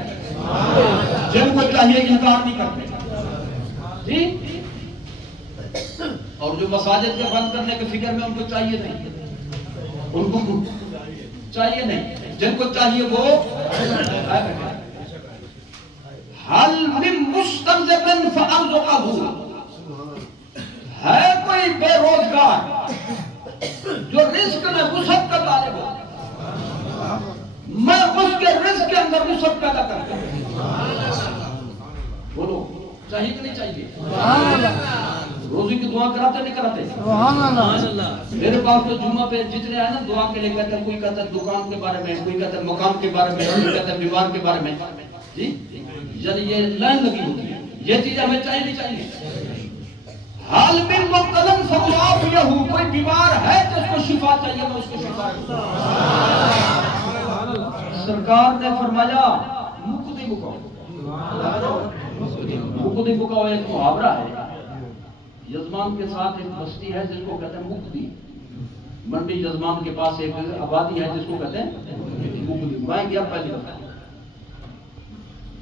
جن کو چاہیے انکار نہیں کرتے. اور جو مساجد کے بند کرنے کے فکر میں ان کو چاہیے نہیں، ان کو چاہیے نہیں، جن کو چاہیے وہ آئے بیٹھے. حل من مستنزف فارزقه، ہے کوئی بے روزگار جو رزق میں وسعت کا طالب ہو، میں اس کے رزق کے اندر وسعت پیدا کرتا ہوں. بولو چاہیے کہ نہیں چاہیے؟ روزی کی دعا کراتے نہیں کراتے؟ میرے پاس تو جمعہ پہ جتنے آئے نا دعا کے لیے کہتے ہیں، کوئی کہتا ہے دکان کے بارے میں، کوئی کہتا ہے مکان کے بارے میں، کوئی کہتا ہے بیمار کے بارے میں. جی یعنی یہ لائن لگی ہوتی ہے. یہ چیز ہمیں چاہیے نہیں چاہیے؟ حال میں مبتلن فمعافیہ، کوئی بیمار ہے جس کو شفا چاہیے میں اس کو شفا دوں. سرکار نے فرمایا مقدی مکاؤ. مقدی مکاؤ ایک محاورہ ہے. یزمان کے ساتھ ایک بستی ہے جس کو کہتے ہیں مقدی. منڈی یزمان کے پاس ایک آبادی ہے جس کو کہتے ہیں مقدی. میں گیا پہلی دفعہ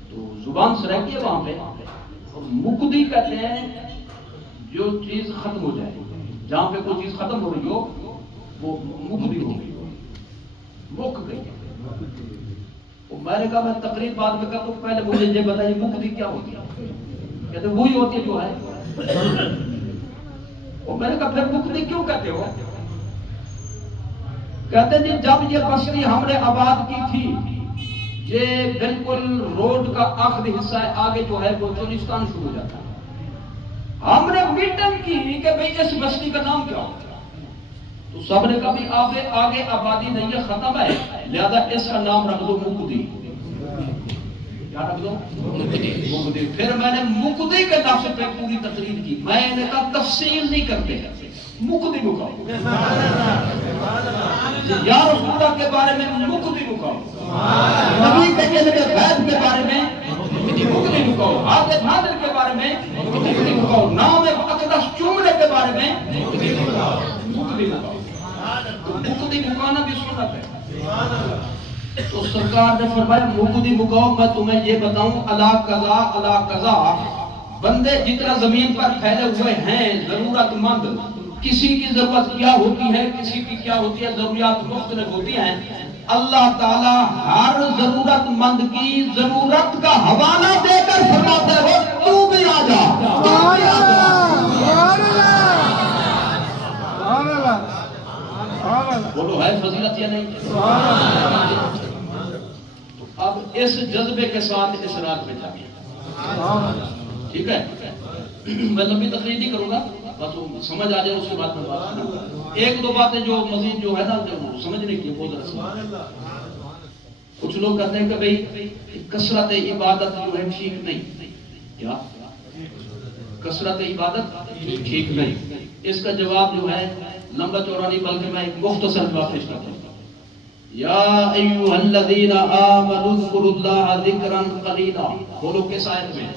تو زبان سرائکی ہے وہاں پہ. اور مقدی کہتے ہیں جو چیز ختم ہو جائے، جہاں پہ کوئی چیز ختم ہو رہی ہو وہ مقدی ہو گئی، مک گئی. میں نے کہا میں تقریر بعد میں کہا تو پہلے مجھے یہ بتائیے مقدی کیا ہوتی ہے؟ کہتے وہی ہوتی ہے جو ہے. اور میں نے کہا پھر مقدی کیوں کہتے ہو؟ کہتے جی جب یہ بستی ہم نے آباد کی تھی، یہ بالکل روڈ کا آخری حصہ ہے، آگے جو ہے وہ چولستان شروع ہو جاتا ہے. ہم نے میٹنگ کی کہ بھئی اس بستی کا نام کیا ہوتا ہے، تو سب نے کہا بھی آگے آبادی نہیں ہے، ختم ہے، لہذا اس کا نام رکھ دو مقدی. کیا رکھ دو؟ مقدی. پھر میں نے مقدی کے لفظ پہ پوری تقریر کی. میں نے کہا تفصیل نہیں کرتے، مقدی مکاؤ، یا رسول اللہ کے بارے میں مقدی مکاؤ، نبی کے علم غیب کے بارے میں مقدی مکاؤ، حادث نادر کے بارے میں مقدی مکاؤ، نام اقدس چومنے کے بارے میں مقدی مکاؤ۔ مقدی مکانا بھی سنت ہے۔ تو سرکار نے فرمایا مقدی مکاؤ، میں تمہیں یہ بتاؤں الا قضا الا قضا، بندے جتنا زمین پر پھیلے ہوئے ہیں ضرورت مند، کسی کی ضرورت کیا ہوتی ہے، کسی کی کیا ہوتی ہے، ضروریات مختلف ہوتی ہیں، اللہ تعالی ہر ضرورت مند کی ضرورت کا حوالہ دے کر فرماتا ہے وہ تو بھی آ جا، تو بھی آ جا۔ بولو ہے فضیلت یا نہیں؟ اب اس جذبے کے ساتھ اس رات میں جائیں، ٹھیک ہے؟ میں لمبی تقریر نہیں کروں گا، بس سمجھ آ جائے اس کے بعد میں بات کروں گا۔ ایک دو باتیں جو مزید جو ہے نا جو سمجھنے کی بہت رسم۔ کچھ لوگ کہتے ہیں کہ بھئی کثرت عبادت جو ہے ٹھیک نہیں، کیا کثرت عبادت ٹھیک نہیں؟ اس کا جواب جو ہے لمبا چوڑا نہیں بلکہ میں ایک مختصر جواب پیش کرتا ہوں۔ یا ایھا الذین آمنوا اذکروا اللہ ذکرا قلیلا، بولو کس آیت میں؟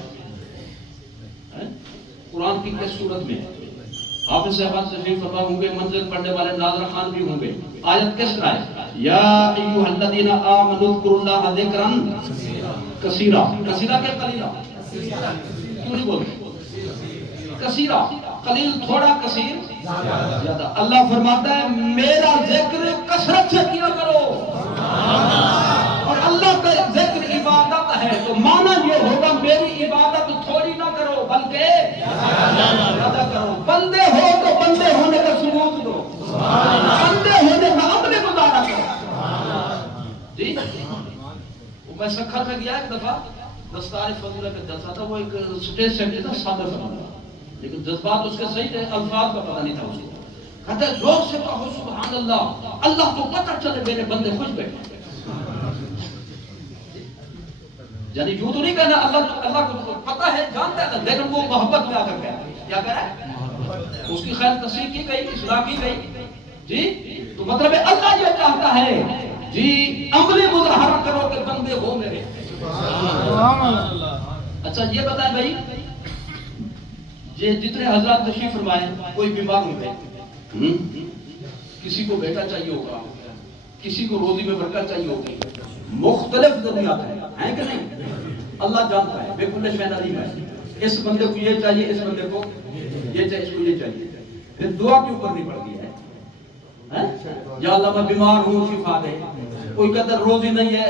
قرآن کی کس صورت میں؟ حافظ صاحبان تشریف فرما ہوں گے، منزل پڑھنے والے ناظر خان بھی ہوں گے۔ آیت کس طرح ہے؟ یا ایھا الذین آمنوا اذکروا اللہ ذکرا کثیرا، کثیرا کہ قلیلا؟ کیوں نہیں بولتے؟ کثیرا، قلیل تھوڑا، کثیر زیادہ۔ اللہ فرماتا ہے میرا ذکر کثرت سے کیا کرو، اور اللہ کا ذکر عبادت ہے، تو معنی یہ ہوگا میری عبادت تھوڑی نہ کرو بلکہ زیادہ کرو۔ بندے ہو تو بندے ہونے کا ثبوت دو، بندے ہونے کا عمل گزارا کرو۔ جی میں سکھت میں گیا ایک دفعہ، دستار فضیلہ کا جلسہ تھا، وہ ایک سٹیج سیکٹری تھا، صادر فرمایا، لیکن جذبات اس کے صحیح تھے، الفاظ کا پتہ نہیں تھا اس کو۔ کہتے ہیں زور سے کہو سبحان اللہ، اللہ کو پتہ چلے میرے بندے خوش بیٹھے۔ یعنی یوں تو نہیں کہنا اللہ کو پتہ ہے، جانتا ہے، لیکن وہ محبت میں آ کر کہا کیا کرا ہے، اس کی خیر تصریح کی گئی، اصلاح کی گئی۔ جی تو مطلب ہے اللہ یہ چاہتا ہے جی عملی مظاہرہ کرو کہ بندے ہو میرے۔ اچھا یہ بتائیں بھائی، یہ جتنے حضرات تشریف فرمائے، کوئی بیمار ہو گئے، کسی کو بیٹا چاہیے ہوگا، کسی کو روزی میں برکت چاہیے ہوگی، مختلف ضروریات ہیں کہ نہیں؟ اللہ جانتا ہے، بے کل شیء علیم ہے، اس بندے کو یہ چاہیے، اس بندے کو یہ چاہیے، اس کو یہ چاہیے، پھر دعا کیوں کرنی پڑتی ہے؟ یا اللہ میں بیمار ہوں شفا دے، کوئی کہتا ہے روزی نہیں ہے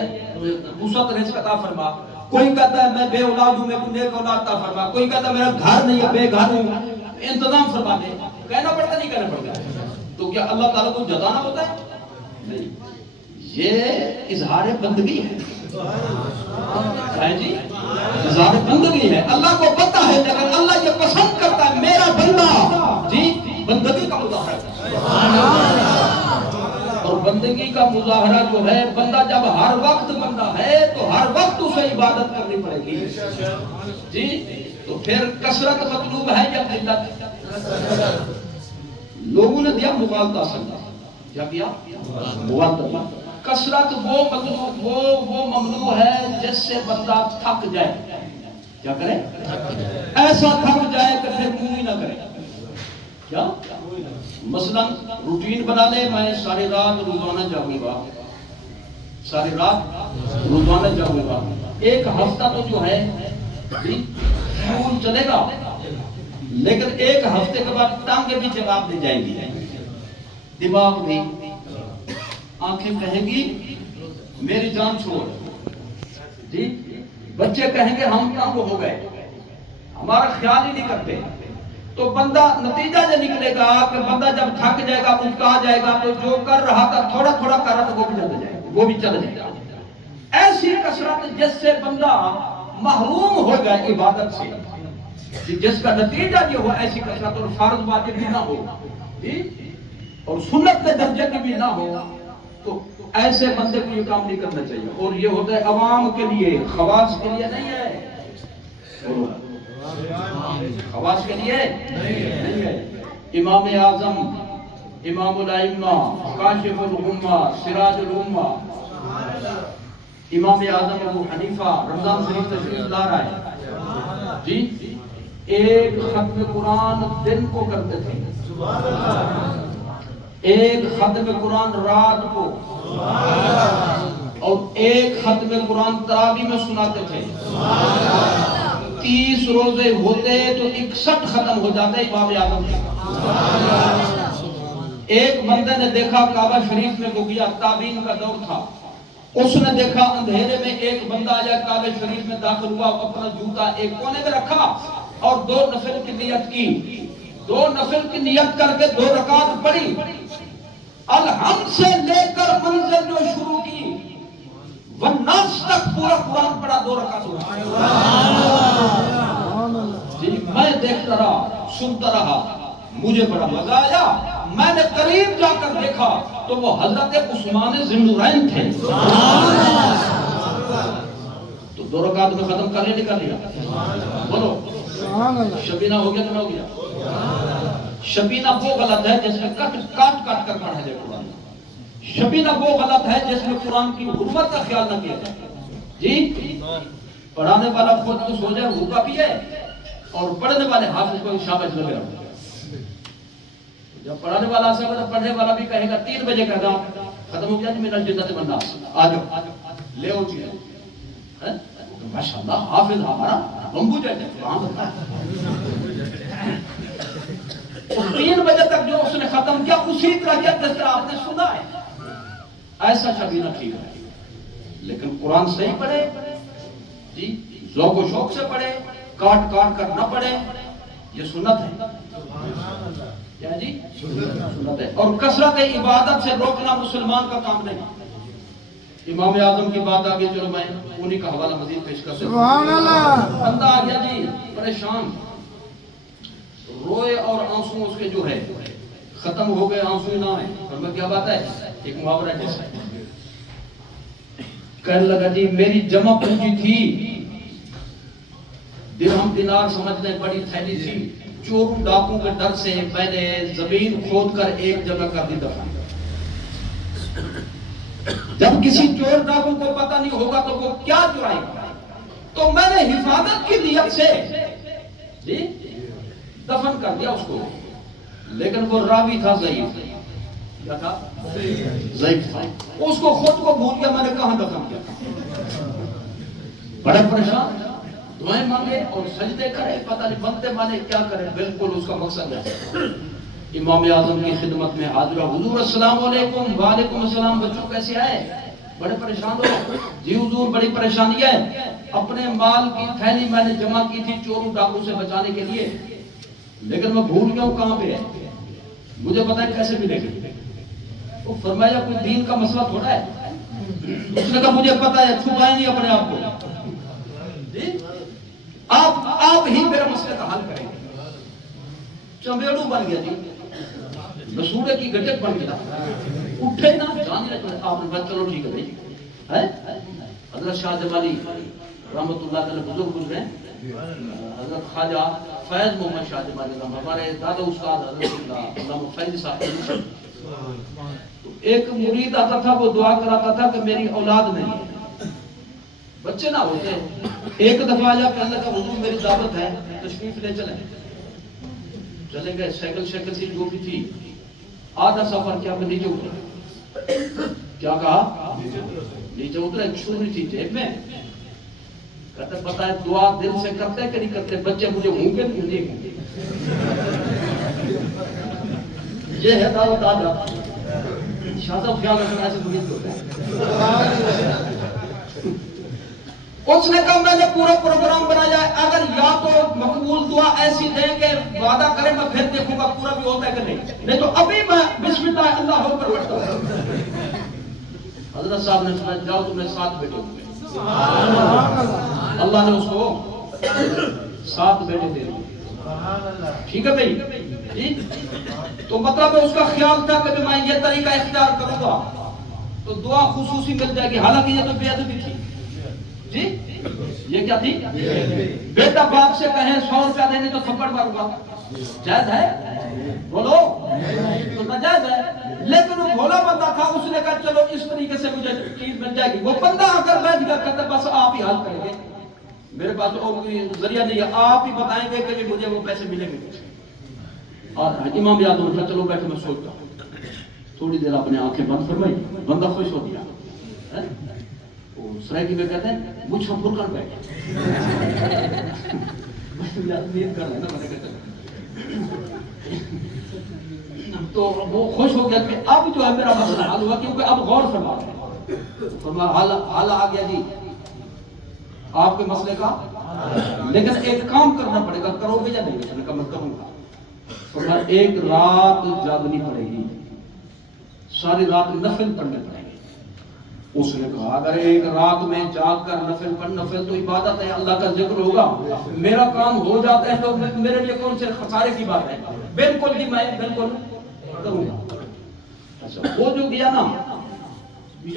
وسعت رزق عطا فرما، کوئی کہتا ہے میں بے اولاد ہوں میرے کو نیک اولاد عطا فرما، کوئی کہتا ہے میرا گھر نہیں ہے بے گھر ہوں انتظام فرما دے۔ کہنا پڑتا نہیں کہنا پڑتا؟ تو کیا اللہ تعالیٰ کو جتانا ہوتا ہے؟ نہیں، یہ اظہار بندگی ہے جی، اظہار بندگی ہے۔ اللہ کو پتہ ہے، لیکن اللہ یہ پسند کرتا ہے میرا بندہ جی بندگی کا مظاہرہ ہے، اور بندگی کا مظاہرہ جو ہے بندہ جب ہر وقت بندہ ہے تو ہر وقت اسے عبادت کرنی پڑے گی جی۔ تو پھر کثرت مطلوب ہے یا قلت؟ لوگوں نے دیا مغالطہ سمجھا، کیا کیا؟ مغالطہ۔ کثرت وہ مطلوب وہ ممنوع ہے جس سے بندہ تھک جائے، کیا کرے؟ ایسا تھک جائے کہ پھر منہ ہی نہ کرے۔ کیا؟ مثلا روٹین بنا لے، میں ساری رات روزانہ جاگوں گا، ساری رات روزانہ جاگوں گا، ایک ہفتہ تو جو ہے خون چلے گا، لیکن ایک ہفتے کے بعد ٹانگیں بھی جواب دے جائیں گی، دماغ بھی، آنکھیں کہیں گی میری جان چھوڑ جی، بچے کہیں گے ہم تنگ ہو گئے، ہمارا خیال ہی نہیں کرتے۔ تو بندہ نتیجہ یہ نکلے گا کہ بندہ جب تھک جائے گا، اکتا جائے گا، تو جو کر رہا تھا تھوڑا تھوڑا کر رہا تھا وہ بھی چل جائے گا، وہ بھی چل جائے گا۔ ایسی کثرت جس سے بندہ محروم ہو جائے عبادت سے، جس کا نتیجہ یہ ہو ایسی کثرت، اور فرض واجب بھی نہ ہو جی، اور سنت کے درجے کی بھی نہ ہو، تو ایسے بندے کو یہ کام نہیں کرنا چاہیے۔ اور یہ ہوتا ہے عوام کے لیے، خواص کے لیے نہیں ہے، خواص کے لیے نہیں ہے۔ امام اعظم، امام الائمہ، کاشف الغمہ، سراج الامہ، امام اعظم ابو حنیفہ رمضان شریف تشریف لا رہا ہے جی، ایک ختم قرآن دن کو کرتے تھے، ایک ختم قرآن رات کو، اور ایک ختم قرآن تراویح میں سناتے تھے۔ 30 روزے ہوتے تو 61 ختم ہو جاتے امام اعظم کے۔ ایک بندے نے دیکھا کعبہ شریف میں وہ گیا، تابعین کا دور تھا، اس نے دیکھا اندھیرے میں ایک بندہ آیا کعبہ شریف میں داخل ہوا، اپنا جوتا ایک کونے میں رکھا اور 2 نفل کی نیت کی، 2 نفل کی نیت کر کے 2 رکعت پڑھی، الحمد سے لے کر منزل جو شروع کی والناس تک پورا قرآن پڑھا 2 رکعت ہوا۔ جی میں دیکھتا رہا، سنتا رہا، مجھے بڑا مزہ آیا۔ میں نے قریب جا کر دیکھا تو وہ حضرت عثمان ذوالنورین تھے۔ تو 2 رکعت میں ختم کر لیا، بولو شبینہ ہو گیا کہ نہ ہو گیا؟ شبینہ وہ غلط ہے جس میں کٹ کر پڑھا جائے قرآن، شبینہ وہ غلط ہے جس میں قرآن کی حرمت کا خیال نہ کیا جائے جی۔ پڑھانے والا خود تو سو جائے حقوق بھی ہے، اور پڑھنے والے حافظ کو شاباش لگے رہا۔ جب پڑھانے والا سب پڑھنے والا بھی کہے گا 3 بجے کہے گا ختم ہو گیا من الجنت والناس، آ جاؤ لے آؤ چیزیں، ماشاءاللہ حافظ ہمارا بمبو جیسے 3 بجے تک جو اس نے ختم کیا اسی طرح کیا جس طرح آپ نے سنا ہے، ایسا شبینہ ٹھیک ہے۔ لیکن قرآن صحیح پڑھے جی، ذوق و شوق سے پڑھے، کاٹ کر نہ پڑھے، یہ سنت ہے کیا جی، سنت ہے۔ اور کثرت عبادت سے روکنا مسلمان کا کام نہیں۔ امام اعظم کی بات آگے، چلو میں انہی کا حوالہ مزید پیش کر سکتا ہوں۔ بندہ آ گیا جی پریشان، روئے اور آنسو اس کے جو ہے ختم ہو گئے، آنسو نہ آئے، اور میں کیا بات ہے، ایک محاورہ جیسا ہے، کہنے لگا جی میری جمع پونجی تھی، درہم دینار سمجھنے بڑی تھیلی تھی، چوروں ڈاکوں کے ڈر سے میں نے زمین کھود کر ایک جگہ کر دی دفن۔ جب کسی چور ڈاکوں کو پتہ نہیں ہوگا تو وہ کیا چرائے گا، تو میں نے حفاظت کی نیت سے جی دفن کر دیا اس کو، لیکن وہ راوی تھا ضعیف، کیا تھا ضعیف تھا، اس کو خود کو بھول گیا میں نے کہاں دفن کیا، بڑے پریشان، دعائیں مانگے اور سجدے کرے، پتہ نہیں بنتے مانے کیا کرے، بالکل اس کا مقصد ہے۔ امام اعظم کی خدمت میں حاضر، حضور السلام علیکم، وعلیکم السلام، بچوں کیسے آئے، بڑے پریشان ہو؟ جی حضور بڑی پریشانی ہے، اپنے مال کی تھیلی میں نے جمع کی تھی چوروں ڈاکوں سے بچانے کے لیے، لیکن میں بھول گیا ہوں کہاں پہ ہے، مجھے پتہ ہے کیسے ملے گی۔ وہ فرمایا کوئی دین کا مسئلہ تھوڑا ہے، اس نے کہا مجھے پتہ ہے، چھپائے نہیں اپنے آپ کو، آپ ہی میرے مسئلے کا حل کریں۔ چمبیڑو بن گیا جی، مسوڑے کی گٹک بن گیا، اٹھے نا جان ہی رہے، آپ نے بات چلو ٹھیک ہے بھائی، حضرت شاہ جمالی رحمت اللہ علیہ بزرگ گزرے، حضرت خواجہ فیض محمد شاہ جمالی رحمت، ہمارے دادا استاد حضرت علامہ فیض صاحب، ایک مرید آتا تھا، وہ دعا کراتا تھا کہ میری اولاد نہیں ہے، بچے نہ ہوتے، ایک دفعہ آیا کہنے لگا حضور میری دعوت ہے، تشریف لے چلیں گئے، سائیکل تھی جو بھی تھی، آدھا سفر کیا میں نیچے اترا، کیا کہا نیچے اترا، ایک چھری تھی جیب میں، کہتے پتہ ہے دعا دل سے کرتے کہ نہیں کرتے، بچے مجھے ہوں گے نہیں ہوں گے، یہ ہے دعوت آدھا، شاہ صاحب خیال رکھنا ایسے مرید ہوتے ہیں۔ اس نے کہا میں نے پورا پروگرام بنایا ہے، اگر یا تو مقبول دعا ایسی دیں کہ وعدہ کرے میں پھر دیکھوں گا پورا بھی ہوتا ہے کہ نہیں تو ابھی میں بسم اللہ اللہ اکبر پڑھتا ہوں۔ حضرت صاحب نے فرمایا جاؤ تمہیں 7 بیٹے ہوں گے، اللہ نے اس کو 7 بیٹے دے دیے، ٹھیک ہے بھائی جی، تو مطلب اس کا خیال تھا کہ میں یہ طریقہ اختیار کروں گا تو دعا خصوصی مل جائے گی، حالانکہ یہ تو بے ادبی تھی جی، یہ کیا تھی؟ بیٹا باپ سے کہیں 100 روپیہ دینے تو تھپڑ ماروں گا، جائز ہے؟ بولو تو ناجائز ہے۔ لیکن وہ بھولا بندہ تھا، اس نے کہا چلو اس طریقے سے مجھے چیز مل جائے گی۔ وہ بندہ اگر بیٹھ گیا کہتا بس آپ ہی حل کریں گے، میرے پاس تو اور کوئی ذریعہ نہیں ہے، آپ ہی بتائیں گے کہ مجھے وہ پیسے ملیں گے۔ اور امام یاد ہوتا چلو بیٹھو میں سوچتا ہوں، تھوڑی دیر اپنے آنکھیں بند فرمائی، بندہ خوش ہو گیا۔ سرائکی میں کہتے ہیں مجھ ہم پر کر بیٹھے تو وہ خوش ہو گیا کہ اب جو ہے میرا مسئلہ حل ہوا، کیونکہ اب غور فرما حال آ گیا جی آپ کے مسئلے کا، لیکن ایک کام کرنا پڑے گا، کرو گے یا نہیں؟ میں نے کہا میں کروں گا۔ فرمایا ایک رات جاگنی پڑے گی، ساری رات نفل پڑھنے پڑیں گے۔ اس نے کہا اگر ایک رات میں جاگ کر نفل پڑھ، نفل تو عبادت ہے، اللہ کا ذکر ہوگا، میرا کام ہو جاتا ہے تو میرے لیے کون سے خسارے کی بات ہے؟ بالکل ہی میں بالکل کروں گا۔ اچھا وہ جو گیا نا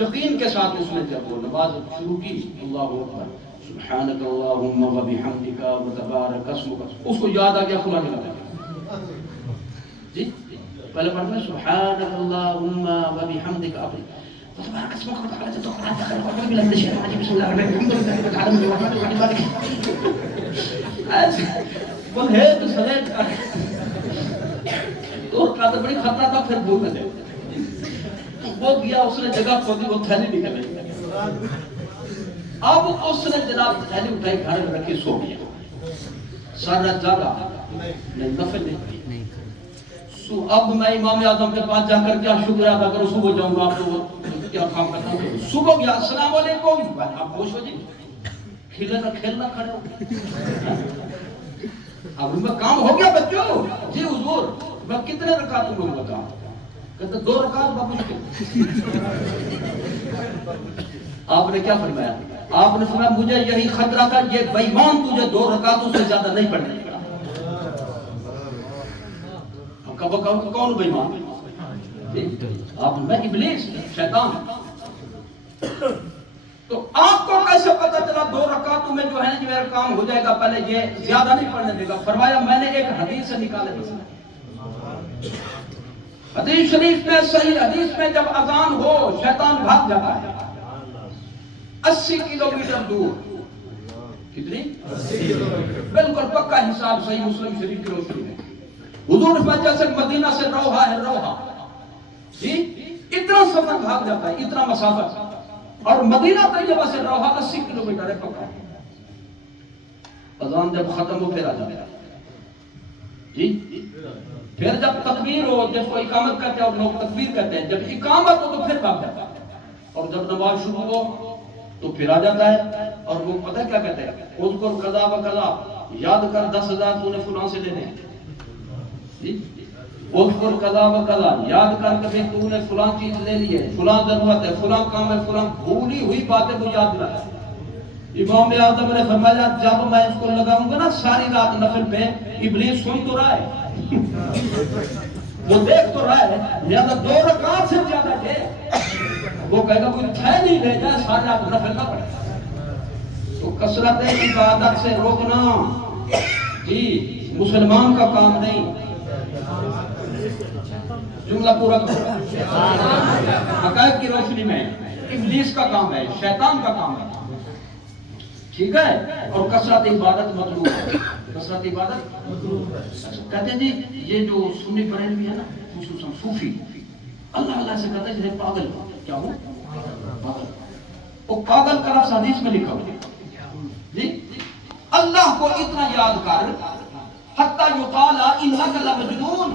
یقین کے ساتھ، اس نے جب وہ نماز شروع کی، اللہ اکبر سبحانک اللہم و بحمدک و تبارک اسمک، اس کو یاد آ گیا کھلا جگہ جی پہلے پڑھتے ہیں سبحانک اللہم و بحمدک وتبارك اسمك وتعالى جدك ولا تخير ولا بلا من الشيطان الرجيم بسم الله الرحمن الرحيم الحمد لله رب العالمين الرحمن الرحيم مالك بول ہے تو سلیٹ تو قادر بڑی خطرہ تھا، پھر بھول گئے وہ گیا، اس نے جگہ کھودی، وہ تھیلی نکل گئی۔ اب اس نے جناب تھیلی اٹھائی گھر میں رکھی، سو گیا، سارا جاگا نہیں، نفل نہیں۔ اب میں امام اعظم کے پاس جا کر کیا شکر ادا کروں، صبح جاؤں گا، آپ کو کیا کام کرنا ہوں۔ صبح گیا، السلام علیکم، آپ خوش ہو جی، کھیلنا کھڑے ہو، اب میں کام ہو گیا بچوں، جی حضور میں کتنے رکعت کو بتا، کہتے 2 رکعت بمشکل۔ آپ نے کیا فرمایا؟ آپ نے فرمایا مجھے یہی خطرہ تھا، یہ بے ایمان تجھے 2 رکعتوں سے زیادہ نہیں پڑھنے دے گا۔ کون بے ایمان؟ آپ میں ابلیس، شیطان۔ تو آپ کو کیسے پتا چلا 2 رکعتوں میں جو ہے نا میرا کام ہو جائے گا، پہلے یہ زیادہ نہیں پڑھنے دے گا؟ فرمایا میں نے ایک حدیث سے نکالے مسئلہ، حدیث شریف میں، صحیح حدیث میں جب اذان ہو شیطان بھاگ جاتا ہے 80 کلومیٹر دور۔ کتنی؟ 80 کلومیٹر، بالکل پکا حساب، صحیح مسلم شریف کی روشنی میں۔ حضور وجہ سے مدینہ سے روحہ ہے، روحہ جی اتنا سفر بھاگ جاتا ہے، اتنا مسافت، اور مدینہ طیبہ سے روحہ 80 کلومیٹر ہے پکا۔ اذان جب ختم ہو پھر آ جاتا ہے جی، پھر جب تکبیر ہو، جس کو اقامت کہتے ہیں اور لوگ تکبیر کہتے ہیں، جب اقامت ہو تو پھر بھاگ جاتا ہے، اور جب نماز شروع ہو تو پھر آ جاتا ہے۔ اور وہ پتہ کیا کہتے ہیں؟ اذکر قضا و قضا، یاد کر 10,000 تو نے فلاں سے لے دیں، اذکر قضا و قضا، یاد کر کے تو نے فلاں چیز لے لی ہے، فلاں ضرورت ہے، فلاں کام ہے، فلاں بھولی ہوئی باتیں کو یاد دلا۔ امام اعظم نے فرمایا جب میں اس کو لگاؤں گا نا ساری رات نفل پہ، ابلیس سن تو رہا ہے، وہ دیکھ تو رہا ہے، لہذا 2 رکعت سے زیادہ ہے، وہ کہے گا کوئی تھیلی لے جائے ساری رات نفل نہ پڑے۔ تو کثرت عبادت سے روکنا جی مسلمان کا کام نہیں، جملہ پورا کرو، حقائق کی روشنی میں ابلیس کا کام ہے، شیطان کا کام ہے، ٹھیک ہے؟ اور کثرت عبادت مطلوب ہے، کثرت عبادت مطلوب ہے۔ کہتے ہیں جی یہ جو سنی بریلوی ہے نا، خصوصاً صوفی، اللہ اللہ سے کہتے ہیں جیسے پاگل، کیا ہو پاگل، وہ پاگل کا لفظ حدیث میں لکھا ہوا جی، اللہ کو اتنا یاد کر حتی یقال انک لمجنون،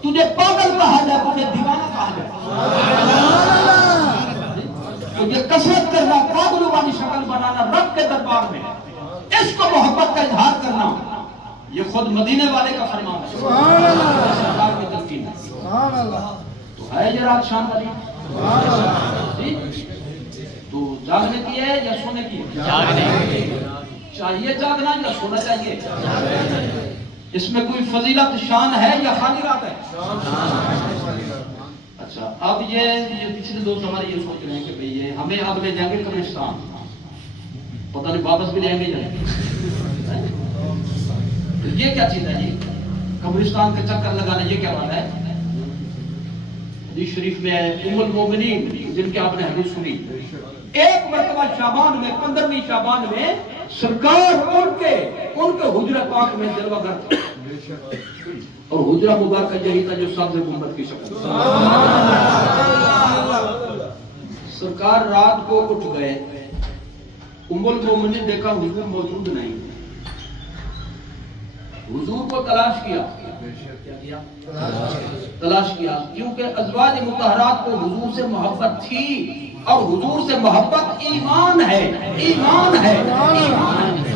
تجھے پاگل کہا جائے، تجھے دیوانہ کہا جائے، تجھے کثرت کرنا، پاگلوں والی شکل بنانا رب کے دربار میں، عشق و محبت کا اظہار کرنا، یہ خود مدینے والے کا فرمان ہے، سرکار کی تلقین ہے۔ تو ہے یہ رات شان والی جی، تو جاگنے کی ہے یا سونے کی ہے؟ چاہیے جاگنا یا سونا چاہیے؟ اس میں کوئی فضیلت شان ہے یا خالی رات ہے؟ اچھا اب یہ پچھلے دوست ہمارے یہ سوچ رہے ہیں کہ بھئی یہ ہمیں اب لے جائیں گے قبرستان، پتہ پتہ نہیں واپس بھی لیں گے جائیں. یہ کیا چیز ہے جی؟ قبرستان کے چکر لگانا، یہ کیا بات ہے؟ حدیث شریف میں ہے ام المومنین جن کے آپ نے حدیث سنی، ایک مرتبہ شعبان میں 15ویں شعبان میں سرکار ان کے حجرہ پاک میں جلوہ گر تھا، اور حجرہ مبارکہ یہی تھا جو سبز گنبد کی شکل. سرکار رات کو اٹھ گئے، ام المومنین دیکھا حضور موجود نہیں، حضور کو تلاش کیا، تلاش کیا، کیونکہ ازواج مطہرات کو حضور سے محبت تھی، اور حضور سے محبت ایمان ہے، ایمان ہے، ایمان ہے.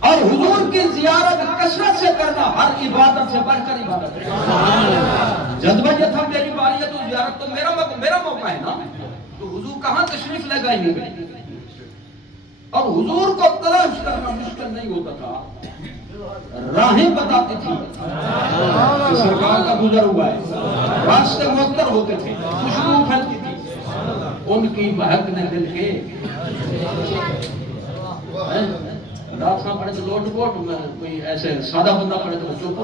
اور حضور کی زیارت کثرت سے کرنا ہر عبادت سے بڑھ کر عبادت ہے. جذبہ یہ تھا میری باری ہے تو زیارت تو میرا موقع ہے نا، تو حضور کہاں تشریف لے گئے ہوں گے؟ اور حضور کو تلاش کرنا مشکل نہیں ہوتا تھا، راہیں بتاتی تھی کہ سرکار کا گزر ہوا ہے، راستے معطر ہوتے تھے، خوشبو پھیلتی تھی، ان کی مہک نے دل کے رات نہ پڑے تو لوٹ پوٹ، کوئی ایسے سادہ بندہ پڑے تو چوپ،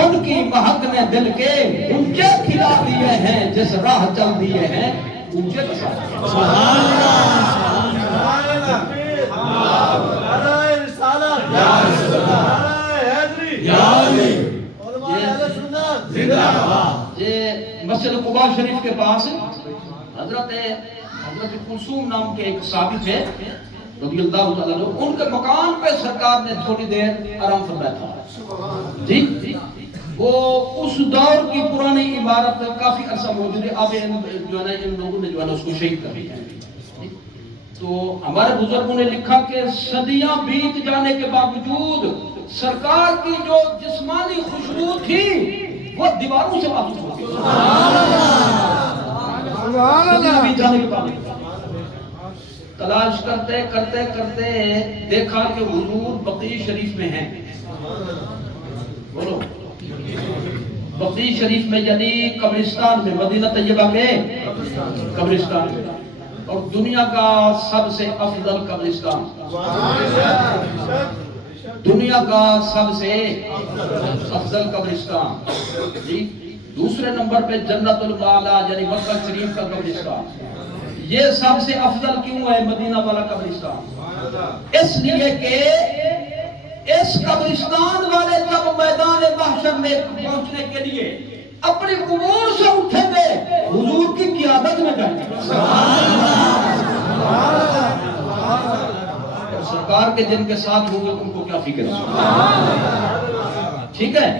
ان کی مہک نے دل کے اونچے کھلا دیے ہیں، جس راہ چل دیے ہیں اونچے بسا. یہ مسجد قباء شریف کے پاس حضرت کلثوم نام کے ایک صحابی تھے رضی اللہ تعالیٰ عنہ، ان کے مکان پہ سرکار نے تھوڑی دیر آرام فرمایا تھا جی. وہ اس دور کی پرانی عمارت کافی عرصہ موجود ہے، اب جو ہے نا ان لوگوں نے جو ہے نا اس کو شہید کر دیا ہے. تو ہمارے بزرگوں نے لکھا کہ صدیاں بیت جانے کے باوجود سرکار کی جو جسمانی خوشبو تھی وہ دیواروں سے محسوس ہوتی ہے. صدیاں بیت جانے کے باوجود تلاش کرتے کرتے کرتے دیکھا کہ حضور بقیع شریف میں ہیں. بولو، بقیع شریف میں یعنی قبرستان میں، مدینہ طیبہ کے قبرستان میں، اور دنیا کا سب سے افضل قبرستان، دنیا کا سب سے افضل قبرستان جی. دوسرے نمبر پہ جنت المعلا یعنی مکہ شریف کا قبرستان. یہ سب سے افضل کیوں ہے مدینہ والا قبرستان؟ اس لیے کہ اس قبرستان والے جب میدان محشر میں پہنچنے کے لیے اپنی قبور سے اٹھیں گے، حضور کی قیادت میں جائیں گے. سرکار کے جن کے ساتھ ہوں گے ان کو کیا فکر ہے؟ ٹھیک ہے.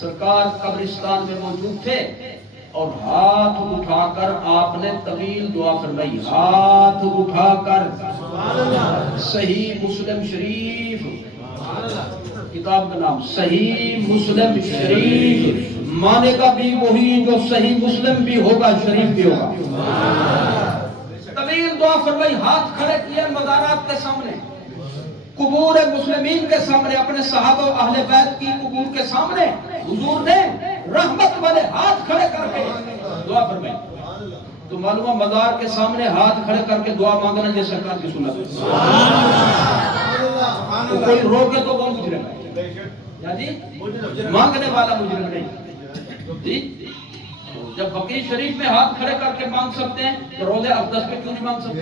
سرکار قبرستان میں موجود تھے اور ہاتھ اٹھا کر آپ نے طویل دعا فرمائی، ہاتھ اٹھا کر. صحیح مسلم شریف کتاب کا نام، صحیح مسلم شریف مانے گا بھی وہی جو صحیح مسلم بھی ہوگا، شریف بھی ہوگا. طویل دعا فرمائی، ہاتھ کھڑے کیے مزارات کے سامنے، قبور مسلمین کے سامنے، اپنے صحابہ و اہل بیت کی قبور کے سامنے حضور نے رحمت والے ہاتھ کھڑے کر کے دعا فرمائی. تو معلوم مزار کے سامنے ہاتھ کھڑے کر کے دعا مانگنا یہ سرکار کی سنت ہے. تو کوئی روکے تو وہ مجرم ہے جی، مانگنے والا مجرم نہیں جی. جب بقیع شریف میں ہاتھ کھڑے کر کے مانگ سکتے ہیں تو روزے اقدس پہ کیوں نہیں مانگ سکتے؟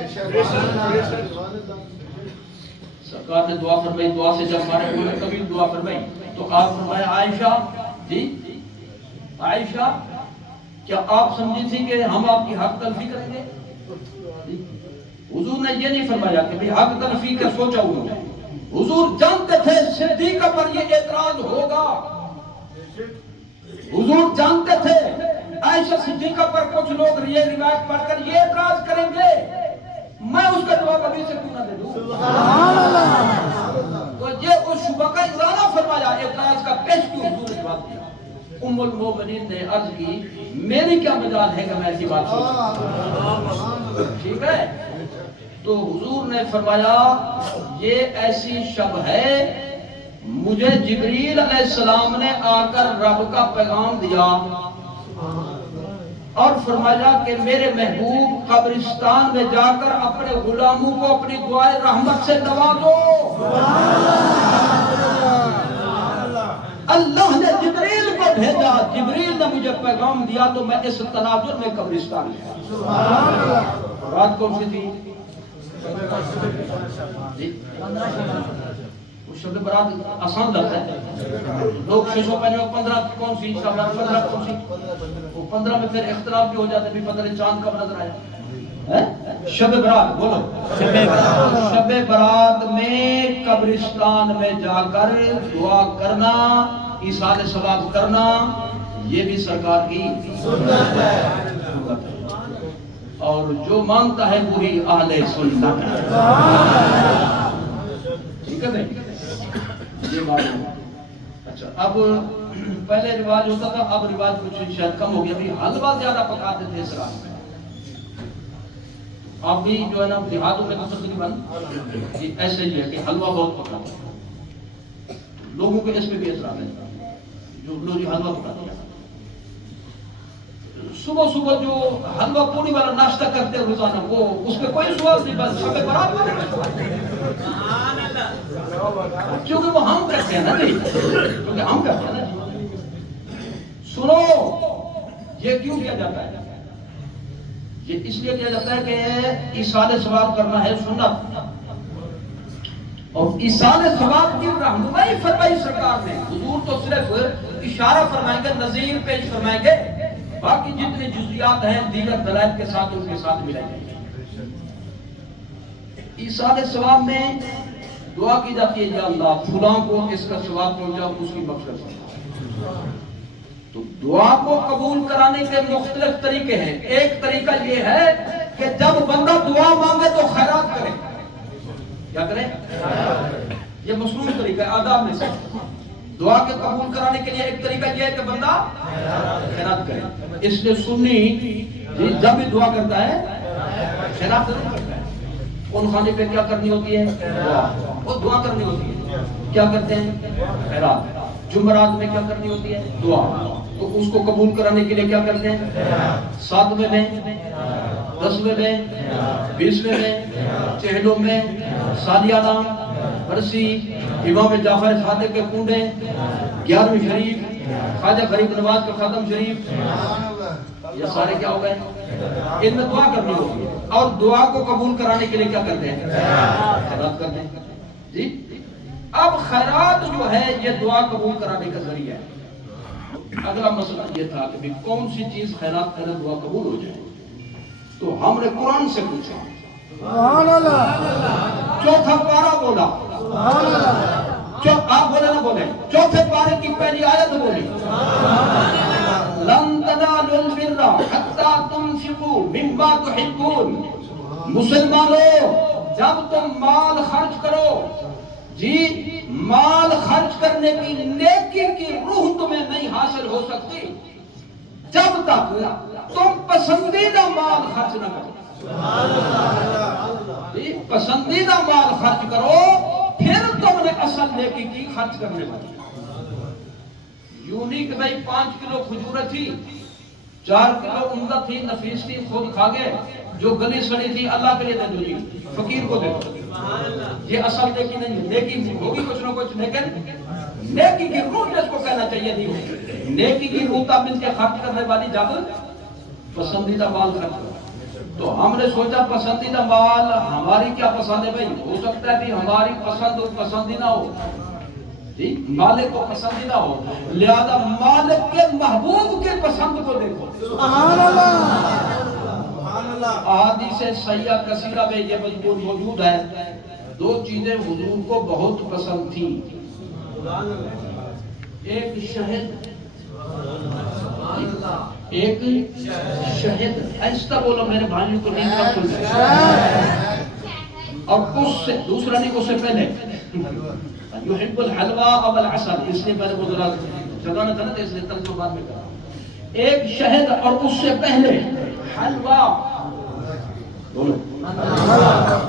سرکار نے دعا فرمائی. دعا سے جب ہمارے ہوئے کبھی دعا فرمائی تو آپ فرمایا، عائشہ جی، عائشہ کیا آپ سمجھی تھی کہ ہم آپ کی حق تلفی کریں گے؟ حضور نے یہ نہیں فرمایا کہ بھی حق تلفی کا سوچا ہوا ہے. حضور جانتے تھے صدیقہ پر یہ اعتراض ہوگا، حضور جانتے تھے عائشہ صدیقہ پر کچھ لوگ یہ روایت پڑھ کر یہ اعتراض کریں گے، میں اس کا جواب ابھی سے کیوں نہ دے دوں؟ تو یہ اس شبہ کا ازالہ فرمایا، اعتراض کا پیش کیوں حضور نے جواب دیا. ام المومنین نے عرض کی، میری کیا مجال ہے کہ میں ایسی بات سوچوں؟ ٹھیک ہے. تو حضور نے فرمایا یہ ایسی شب ہے مجھے جبریل علیہ السلام نے آ کر رب کا پیغام دیا اور فرمایا کہ میرے محبوب قبرستان میں جا کر اپنے غلاموں کو اپنی دعائیں رحمت سے نوازو. اللہ نے جبریل کو بھیجا، جبریل نے مجھے پیغام دیا تو میں اس تناظر میں قبرستان گیا. رات کون سی تھی؟ شب برات آسان لگتا ہے. لوگ 615 کون سی، 15 کون سی، وہ 15 میں پھر اختلاف بھی ہو جاتے بھی پتہ نہیں چاند کب نظر آیا. شب برات بولو، شب برات میں قبرستان میں جا کر دعا کرنا، ایصال ثواب کرنا، یہ بھی سرکار کی سنت ہے. اور جو مانتا ہے وہی اہل سنت ہے. ٹھیک ہے بھائی، یہ معلوم. اچھا، اب پہلے رواج ہوتا تھا، اب رواج کچھ شاید کم ہو گیا. ابھی حلوہ زیادہ پکاتے تھے اس رات میں. اب بھی جو ہے نا دیہاتوں میں تو تقریباً ایسے ہی ہے کہ حلوہ بہت پکاتے ہیں. لوگوں کے اس پہ بھی اثرات ہے جو لوگ حلوہ پکاتے ہیں. صبح صبح جو حلوہ پوری والا ناشتہ کرتے ہیں روزانہ، وہ اس پہ کوئی سوال نہیں، بس شب برات کیونکہ وہ ہم کرتے ہیں نا جی، کیونکہ ہم کرتے ہیں نا جی. سنو، یہ کیوں کیا جاتا ہے؟ یہ اس لیے کیا جاتا ہے کہ ایصال ثواب کرنا ہے سنت، اور ایصال ثواب کی رہنمائی فرمائی سرکار نے. حضور تو صرف اشارہ فرمائیں گے، نظیر پیش فرمائیں گے، باقی جتنے جزیات ہیں دیگر دلائل کے ساتھ ان کے ساتھ ملائیں گے. ایصال ثواب میں دعا کی جاتی ہے، یا اللہ فلاں کو اس کا ثواب پہنچا، اس کی مغفرت فرما. تو دعا کو قبول کرانے کے مختلف طریقے ہیں. ایک طریقہ یہ ہے کہ جب بندہ دعا مانگے تو خیرات کرے. کیا کرے؟ یہ مصنون طریقہ ہے آداب میں سے. دعا کے قبول کرانے کے لیے ایک طریقہ یہ ہے کہ بندہ خیرات کرے. اس لیے سنی جب بھی دعا کرتا ہے خیرات ضرور کرتا ہے. کون خانے پہ کیا کرنی ہوتی ہے؟ دعا. وہ دعا کرنی ہوتی ہے. کیا کرتے ہیں؟ خیرات. جمعرات میں کیا کرنی ہوتی ہے؟ دعا. تو اس کو قبول کرانے کے لیے کیا کرتے ہیں؟ 7ویں میں، 10ویں میں، 20ویں میں، چہلوں میں، سالیانہ، برسی، امام جعفر صادق کے کنڈے، 11ویں شریف، خواجہ غریب نواز کا ختم شریف، یہ سارے کیا ہو گئے؟ ان میں دعا کرنی ہوتی ہے. اور دعا کو قبول کرانے کے لیے کیا کرتے ہیں؟ خیرات کرتے ہیں. جی، اب خیرات جو ہے یہ دعا قبول کرانے کا ذریعہ ہے. اگلا مسئلہ یہ تھا کہ کون سی چیز خیرات کرے دعا قبول ہو جائے. تو ہم نے قرآن سے پوچھا، چوتھا پارہ بولا، آپ بولے نہ بولے، چوتھے پارے کی پہلی آیت بولی، لن تنالوا البر حتى تنفقوا مما تحبون. مسلمانوں، جب تم مال خرچ کرو، جی مال خرچ کرنے کی نیکی کی روح تمہیں نہیں حاصل ہو سکتی جب تک تم پسندیدہ مال خرچ نہ کرو. پسندیدہ مال خرچ کرو، پھر تم نے اصل نیکی کی خرچ کرنے والی. یوں نہیں کہ بھائی 5 کلو کھجوریں تھی، 4 کلو عمدہ تھی، نفیس تھی، خود کھا گئے، جو گلی سڑی تھی اللہ کے لیے دے دو، جی فقیر کو دے دو. یہ اصل نیکی نہیں ہے. نیکی ہوگی کچھ نہ کچھ، لیکن نیکی کی روح جس کو کہنا چاہیے نہیں. نیکی کی روح تابل کے خرچ کرنے والی جب پسندیدہ مال خرچ کرو. تو ہم نے سوچا پسندیدہ مال ہماری کیا پسند ہے بھائی؟ ہو سکتا ہے کہ ہماری پسند اور پسندیدہ ہو، جی مالک کو پسندیدہ ہو، لہذا مالک کے محبوب کے پسند کو دیکھو. سبحان اللہ. احادیث صحیحہ کثیرہ میں یہ مضمون موجود ہے. 2 چیزیں حضور کو بہت پسند تھیں. ایک شہد، ایک شہد. ایسا بولو میرے بھائیوں کو نہیں کر سکتے. اور اس سے دوسرا نہیں، اس سے پہلے یحب الحلوہ والعسل. اس لیے پہلے وہ ذرا جگہ نہ تھا نا، اس لیے ترجمہ بعد میں کرا. ایک شہد اور اس سے پہلے حلوہ.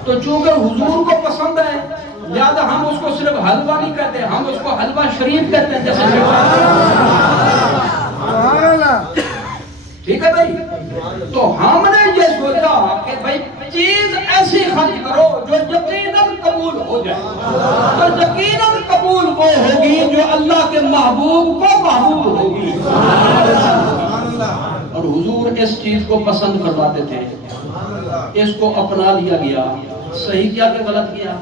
تو چونکہ حضور کو پسند ہے لہذا ہم اس کو صرف حلوہ نہیں کہتے، ہم اس کو حلوہ شریف کہتے ہیں. جیسے ٹھیک ہے بھائی. تو ہم نے یہ سوچا کہ بھئی چیز ایسی خرچ کرو جو یقیناً قبول ہو جائے. تو یقیناً قبول وہ ہوگی جو اللہ کے محبوب کو محبوب ہوگی. اور حضور اس چیز کو پسند فرماتے تھے, اس کو اپنا لیا گیا. صحیح کیا کہ غلط کیا؟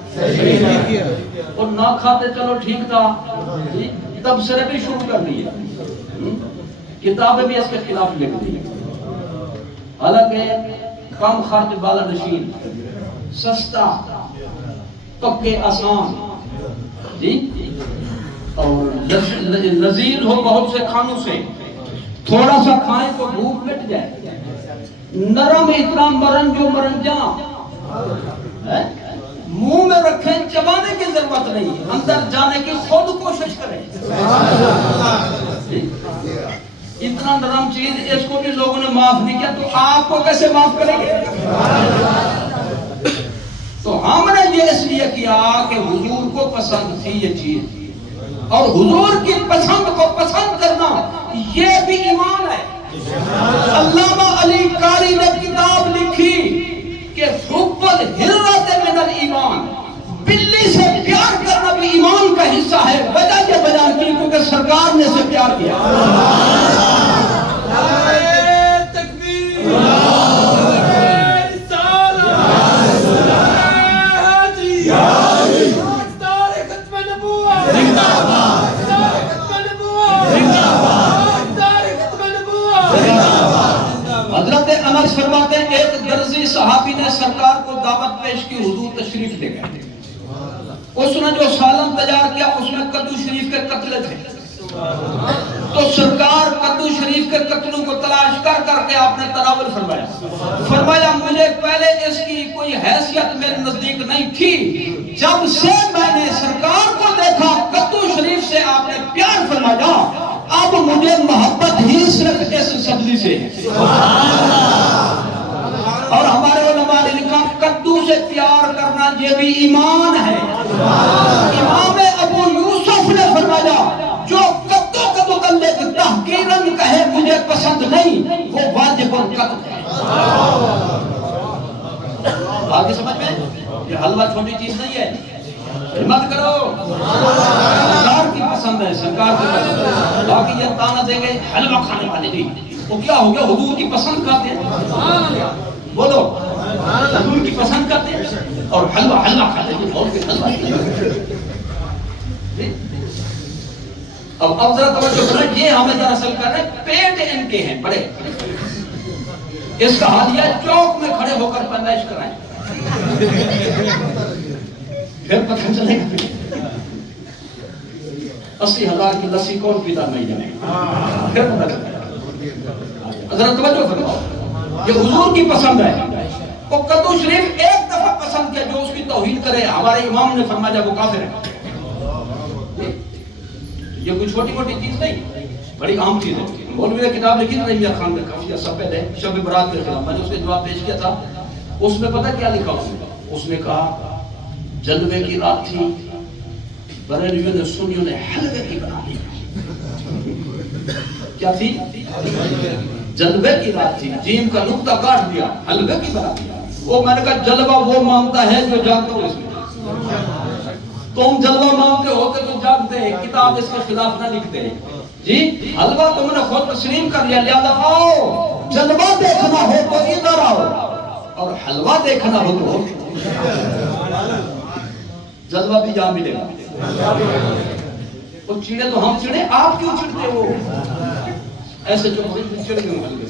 اور نہ کھاتے چلو ٹھیک تھا, تبصرے بھی شروع کر دیے, کتابیں بھی اس کے خلاف لکھ دی. حالانکہ کم خرچ بالا نشین, سستا, پکے آسان, جی, اور لذیذ ہو بہت سے کھانوں سے, تھوڑا سا کھائیں تو بھوک مٹ جائے, نرم اتنا مرن جو مرنجاں, منہ میں رکھیں چبانے کی ضرورت نہیں, اندر جانے کی خود کوشش کریں. اتنا نرم چیز, اس کو بھی لوگوں نے معاف نہیں کیا, تو آپ کو کیسے معاف کریں گے؟ تو ہم نے یہ اس لیے کیا کہ حضور کو پسند تھی یہ چیز, اور حضور کی پسند کو پسند کرنا یہ بھی ایمان ہے. علامہ علی قاری نے کتاب لکھی کہ حب الحرۃ من الایمان, بلی سے پیار کرنا بھی ایمان کا حصہ ہے. وجہ یہ بیان کی کیونکہ سرکار نے اسے پیار کیا. حضرت انس فرماتے ہیں ایک درزی صحابی نے سرکار کو دعوت پیش کی, حضور تشریف لے گئے. اس نے جو سالن تیار کیا اس میں کدو شریف کے قطرے تھے. تو سرکار کدو شریف کے قطروں کو تلاش کر کر کے آپ نے تناول فرمایا. فرمایا مجھے پہلے اس کی کوئی حیثیت میرے نزدیک نہیں تھی, جب سے میں نے سرکار کو دیکھا کدو شریف سے آپ نے پیار فرمایا, اب مجھے محبت ہی صرف اس سبزی سے ہے. اور ہمارے علماء نے لکھا کدو سے پیار کرنا یہ بھی ایمان ہے. امام ابو یوسف نے فرمایا جو کدو کے متعلق تحقیراً کہے مجھے پسند نہیں, وہ واجب القتل ہے. آگے سمجھ میں, یہ حلوہ چھوٹی چیز نہیں ہے. ہمت کرو, سرکار کی پسند ہے, سرکار کی پسند ہے. باقی یہ تانا دیں گے حلوہ کھانے والے نہیں, وہ کیا ہو گیا, حضور کی پسند کھاتے ہیں. بولو, حضور کی پسند کرتے ہیں اور حلوہ کھاتے ہیں, اور کے حلوہ. اب ذرا توجہ کریں, یہ ہمیں دراصل کر رہے ہیں پیٹ ان کے ہیں بڑے. اس کا حال یہ چوک میں کھڑے ہو کر پیمائش کرائیں, پھر پتہ چلے گا 80,000 کی لسی کون پیتا نہیں جانے, پھر پتہ چلے گا. ذرا توجہ فرماؤ, یہ حضور کی پسند ہے. وہ کدو شریف ایک دفعہ پسند کیا, جو اس کی توہین کرے ہمارے امام نے فرمایا وہ کافر ہے. یہ کوئی چھوٹی موٹی چیز نہیں, بڑی عام چیز ہے. مولوی نے کتاب لکھی تھا رحیمیہ خان نے کافی عرصہ پہلے شب برات کے خلاف, میں نے اس کے جواب پیش کیا تھا. اس میں پتہ کیا لکھا اس نے کہا جلوے کی رات تھی, بریلویوں نے سنیوں نے حلوے کی بنا دی. کیا تھی؟ جلوے کی رات تھی, جیم کا نقطہ کاٹ دیا, حلوے کی بنا دیا. وہ میں نے کہا جلوہ وہ مانگتا ہے جو جانتا ہو اس میں. تم جلوہ مانگتے ہوتے تو جانتے, کتاب اس کے خلاف نہ لکھتے. جی حلوہ تم نے خود تسلیم کر لیا, لہذا آؤ جلوہ دیکھنا ہو تو ادھر آؤ, اور حلوہ دیکھنا ہو تو جلوہ بھی جہاں ملے گا. وہ چڑے تو ہم چڑے, آپ کیوں چڑتے ہو ایسے جو چڑ گئے حلوے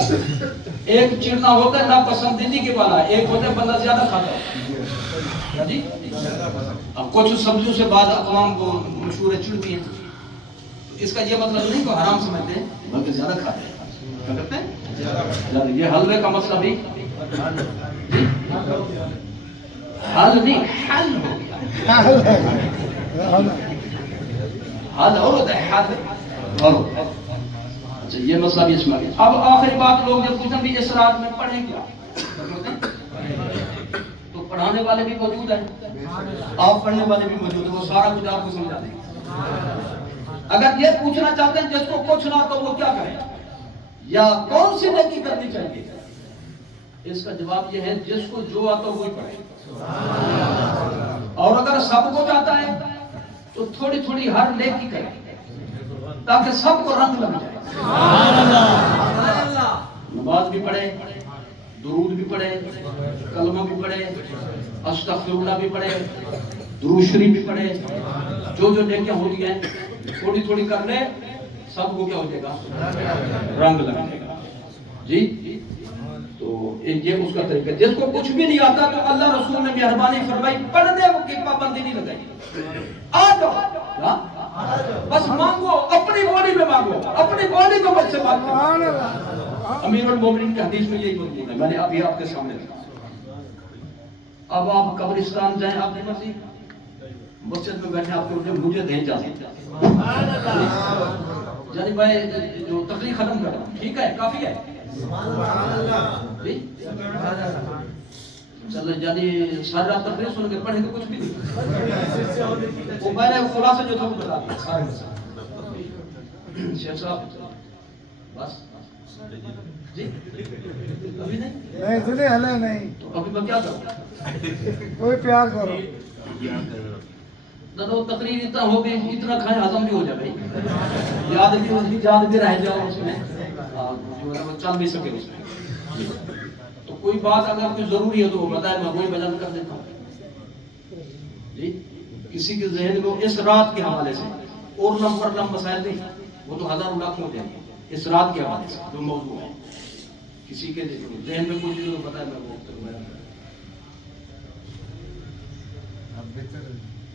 سے. ایک چڑنا ہوتا ہے نا پسندیدگی کے والا, ایک ہوتا ہے بندہ زیادہ کھاتا ہے. جی اب کچھ سبزیوں سے بعد اقوام کو مشہور ہے چڑتی ہیں, اس کا یہ مطلب نہیں کہ حرام سمجھتے ہیں, بلکہ زیادہ کھاتے ہیں. کیا کرتے ہیں؟ یہ حلوے کا مسئلہ بھی حل نہیں, حل ہو گیا. حل ہوتا ہے, حل. اچھا یہ مسئلہ بھی اس میں. اب آخری بات, لوگ جب پوچھیں بھی اس رات میں پڑھیں کیا, تو پڑھانے والے بھی موجود ہیں, آپ پڑھنے والے بھی موجود ہیں, وہ سارا کچھ آپ کو سمجھا دیں گے. اگر یہ پوچھنا چاہتے ہیں جس کو کچھ نہ تو وہ کیا کریں, یا کون سی نیکی کرنی چاہیے؟ اس کا جواب یہ ہے جس کو جو آتا وہی پڑھے. اور اگر سب کو جاتا ہے تو تھوڑی تھوڑی ہر نیکی کرے تاکہ سب کو رنگ لگ جائے. نماز بھی پڑھے، درود بھی پڑھے، کلمہ بھی پڑھے، استغفر اللہ بھی پڑھے، درود شریف بھی پڑھے. جو جو نیکیاں ہوتی ہیں تھوڑی تھوڑی کر لے، سب کو کیا ہو جائے گا؟ رنگ لگ جائے گا. جی تو یہ اس کا طریقہ. جس کو کچھ بھی نہیں آتا تو اللہ رسول نے مہربانی فرمائی پڑھنے کی پابندی نہیں لگائی. آ جاؤ بس مانگو، اپنی باڈی میں مانگو، اپنی باڈی کو مجھ سے مانگو. امیر المومنین کی حدیث میں یہی موجود ہے، میں نے ابھی آپ کے سامنے رکھا. اب آپ قبرستان جائیں آپ کی مرضی، مسجد میں بیٹھے آپ کو مجھے دیں جاتے یعنی بھائی جو تقریر ختم کر رہا ہوں، ٹھیک ہے کافی ہے چلو. یعنی ساری رات تقریر سن کے پڑھیں تو کچھ بھی نہیں. وہ میں نے خلاصہ جو تھا وہ بتا دیا سارے. شیخ صاحب بس جی ابھی نہیں سنے ہلے نہیں تو ابھی میں کیا کروں؟ کوئی پیار کرو. نہ تقریر اتنا ہو گئی، اتنا کھائے ہضم بھی ہو جائے بھائی، یاد بھی رہ جاؤ اس میں، چل بھی سکے اس میں. تو کوئی بات اگر کوئی ضروری ہے تو وہ بتائے، میں وہی بیان کر دیتا ہوں. جی کسی کے ذہن میں اس رات کے حوالے سے اور نمبر مسائل نہیں، وہ تو ہزاروں لاکھ ہوتے ہیں. اس رات کے حوالے سے جو موضوع ہے کسی کے ذہن میں کوئی چیز بتائے میں وہ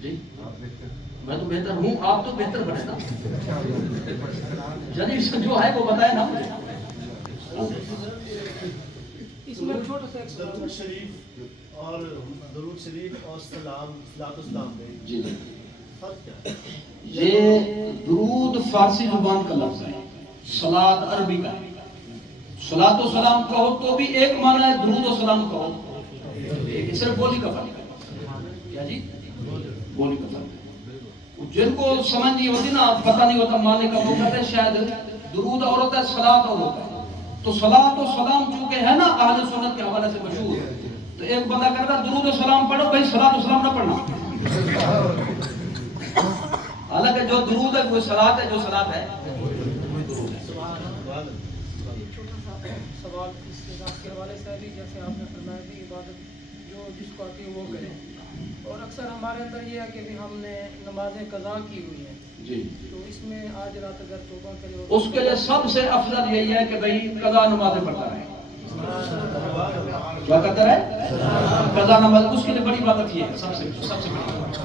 جی میں تو بہتر ہوں، آپ تو بہتر بنے نا. یعنی جو ہے وہ بتائے نا. اس میں چھوٹا سا ایک درود شریف اور درود شریف اور سلام صلاۃ و سلام میں جی فرق کیا ہے؟ یہ درود فارسی زبان کا لفظ ہے، صلاۃ عربی کا ہے. صلاۃ و سلام کہو تو بھی ایک معنی ہے، درود و سلام کہو صرف بولی کا فرق ہے. کیا جی؟ بولی کا فرق ہے. جن کو سمجھ نہیں ہوتی نا، پتہ نہیں ہوتا معنی کا، وہ کہتے ہیں شاید درود اور ہوتا ہے صلاۃ اور ہوتا ہے. تو صلاۃ و سلام چونکہ ہے نا اہل سنت کے حوالے سے مشہور، تو ایک بندہ کہتا ہے درود و سلام پڑھو، بھائی صلاۃ و سلام نہ پڑھنا. حالانکہ جو درود ہے وہ صلاۃ ہے، جو صلاۃ ہے سوال اس کے حوالے سے بھی، جیسے آپ نے فرمایا کہ عبادت جو جس کو آتی ہے وہ کرے. اور اکثر ہمارے اندر یہ ہے کہ بھی ہم نے نمازیں قضا کی ہوئی ہیں جی. تو اس میں آج رات اگر توبہ کرے اس کے لیے سب سے افضل یہی ہے کہ بھئی قضا نمازیں پڑھتا رہے. کیا کہتا ہے؟ قضا نماز. اس کے لیے بڑی عبادت یہ ہے، سب سے بڑی عبادت.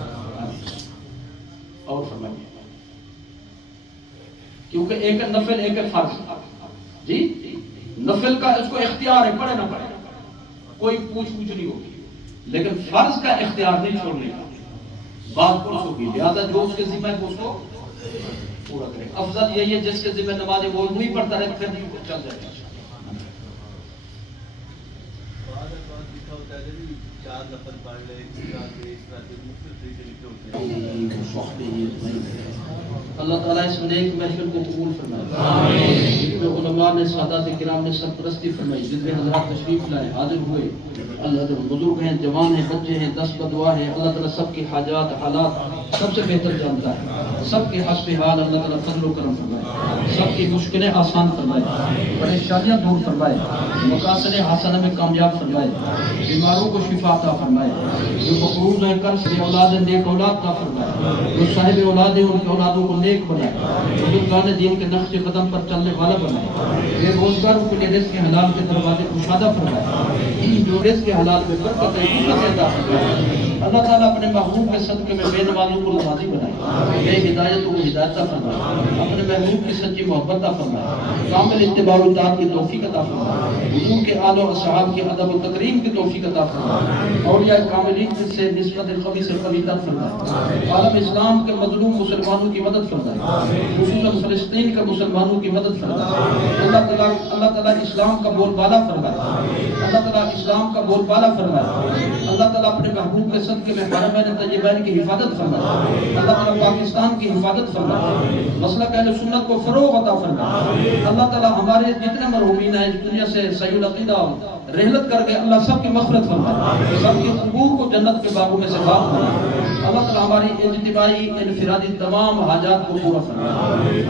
اور فرمائیے، کیونکہ ایک ہے نفل، ایک ہے فرض. جی نفل کا اس کو اختیار ہے، پڑھے نہ پڑھے کوئی پوچھ نہیں ہوگی، لیکن فرض کا اختیار نہیں چھوڑنے کا. بات پرسوں کی، لہٰذا جو اس کے ذمہ ہے وہ اس کو پورا کرے. افضل یہی ہے جس کے ذمہ نماز ہے وہ وہی پڑھتا رہے، پھر نہیں چل جائے گا. چار نفل پڑھ لے، اس طرح کے مختلف طریقے لکھے ہوتے ہیں. اللہ تعالیٰ اس نیک محفل کو قبول فرمائے. آمین. جن میں علماء نے، سادات کرام نے سرپرستی فرمائی، جن میں حضرات تشریف لائے، حاضر ہوئے، اللہ تعالیٰ بزرگ ہیں، جوان ہیں، بچے ہیں، دست بدعا ہیں. اللہ تعالیٰ سب کی حاجات حالات سب سے بہتر جانتا ہے. سب کے حسب حال اللہ تعالیٰ فضل و کرم فرمائے، سب کی مشکلیں آسان فرمائے، پریشانیاں دور فرمائے، مقاصد حسنہ میں کامیاب فرمائے، بیماروں کو شفا عطا فرمائے، جو مقروض ہیں قرض سے اولاد نیک اولاد عطا فرمائے، جو صاحب اولاد ہیں ان کی اولادوں کو نیک بنائے، بزرگان دین کے نقش قدم پر چلنے والا بنائے، بے روزگاروں کے لیے رزق کے حلال کے دروازے کشادہ فرمائے، جو رزق کے حلال میں برکت ہے برکت عطا فرمائے. اللہ تعالیٰ اپنے محبوب کے صدقے میں بے نمازوں کو نمازی بنائے، بے ہدایتوں کو ہدایت فرمائے، اپنے محبوب کی سچی محبت عطا فرمائے، کامل اتباع و اطاعت کی توفیق عطا فرمائے، حضور کے آل و اصحاب کے ادب و تکریم کی توفیق عطا فرمائے، اولیاء کاملین سے نسبت قوی سے قوی تر فرمائے، عالم اسلام کے مظلوم مسلمانوں کی مدد فرمائے، خصوصاً فلسطین کے مسلمانوں کی مدد فرمائے. اللہ تعالیٰ اسلام کا بول بالا فرمائے، اللہ تعالیٰ اسلام کا بول بالا فرمائے. اللہ تعالیٰ اپنے محبوب کے صدقے میں حرمین طیبین کی حفاظت فرما، اللہ تعالیٰ پاکستان کی حفاظت فرما، مسلک اہل سنت کو فروغ عطا فرما، اللہ تعالیٰ ہمارے جتنے مرحومین ہیں اس دنیا سے صحیح العقیدہ رحلت کر کے اللہ سب کی مغفرت فرما، سب کے قبور کو جنت کے باغوں میں سے باغ فرما، اللہ تعالیٰ ہماری اجتماعی انفرادی تمام حاجات کو پورا فرما،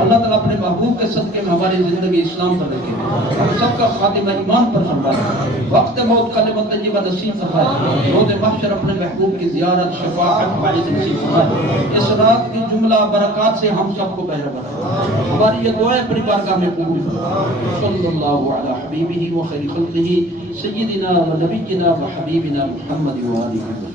اللہ تعالیٰ اپنے محبوب کے صدقے میں ہماری زندگی اسلام پر رکھے، ہم سب کا خاتمہ ایمان پر فرمائے، وقت موت کلمہ طیبہ نصیب فرمائے، روز محشر اپنے محبوب کی زیارت شفاعت وعید نصیب فرمائے، اس رات کی جملہ برکات سے ہم سب کو بہرہ بنائے، ہماری یہ دعائیں اپنی بارگاہ میں قبول فرمائے، صلی اللہ علی حبیبہ و خیر خلقہ سیدنا و نبینا و حبیبنا محمد و آلہ وسلم۔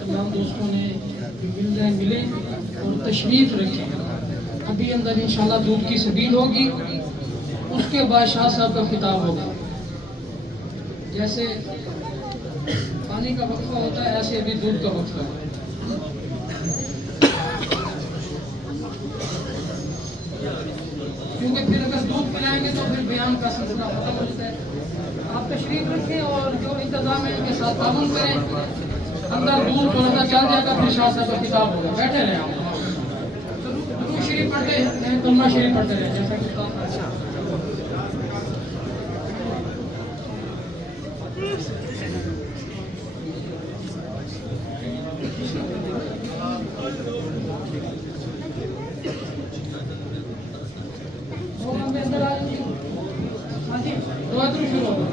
تمام دوستوں نے ملے اور تشریف رکھے، ابھی اندر انشاءاللہ دودھ کی سبیل ہوگی، اس کے بعد شاہ صاحب کا خطاب ہوگا۔ جیسے پانی کا وقفہ ہوتا ہے ایسے ابھی دودھ کا وقفہ ہے۔ کیونکہ پھر اگر دودھ پلائیں گے تو پھر بیان کا سلسلہ ختم ہو جاتا ہے۔ آپ تشریف رکھیں اور جو انتظام ہے ان کے ساتھ تعاون کریں، اندر دودھ تھوڑا سا چل جائے گا، پھر شاہ صاحب کا خطاب ہوگا۔ بیٹھے رہیں آپ، درود شریف پڑھتے ہیں، کلمہ شریف پڑھتے رہیں جیسا کہ اندر آ جائیے۔ ہاں جی، دعا درود شروع ہوگا۔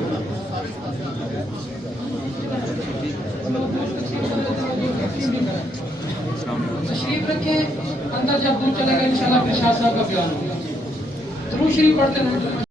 تشریف رکھیں، اندر جب دودھ چلے گا انشاءاللہ پھر شاہ صاحب کا بیان ہوگا۔ درود شریف پڑھتے رہیں۔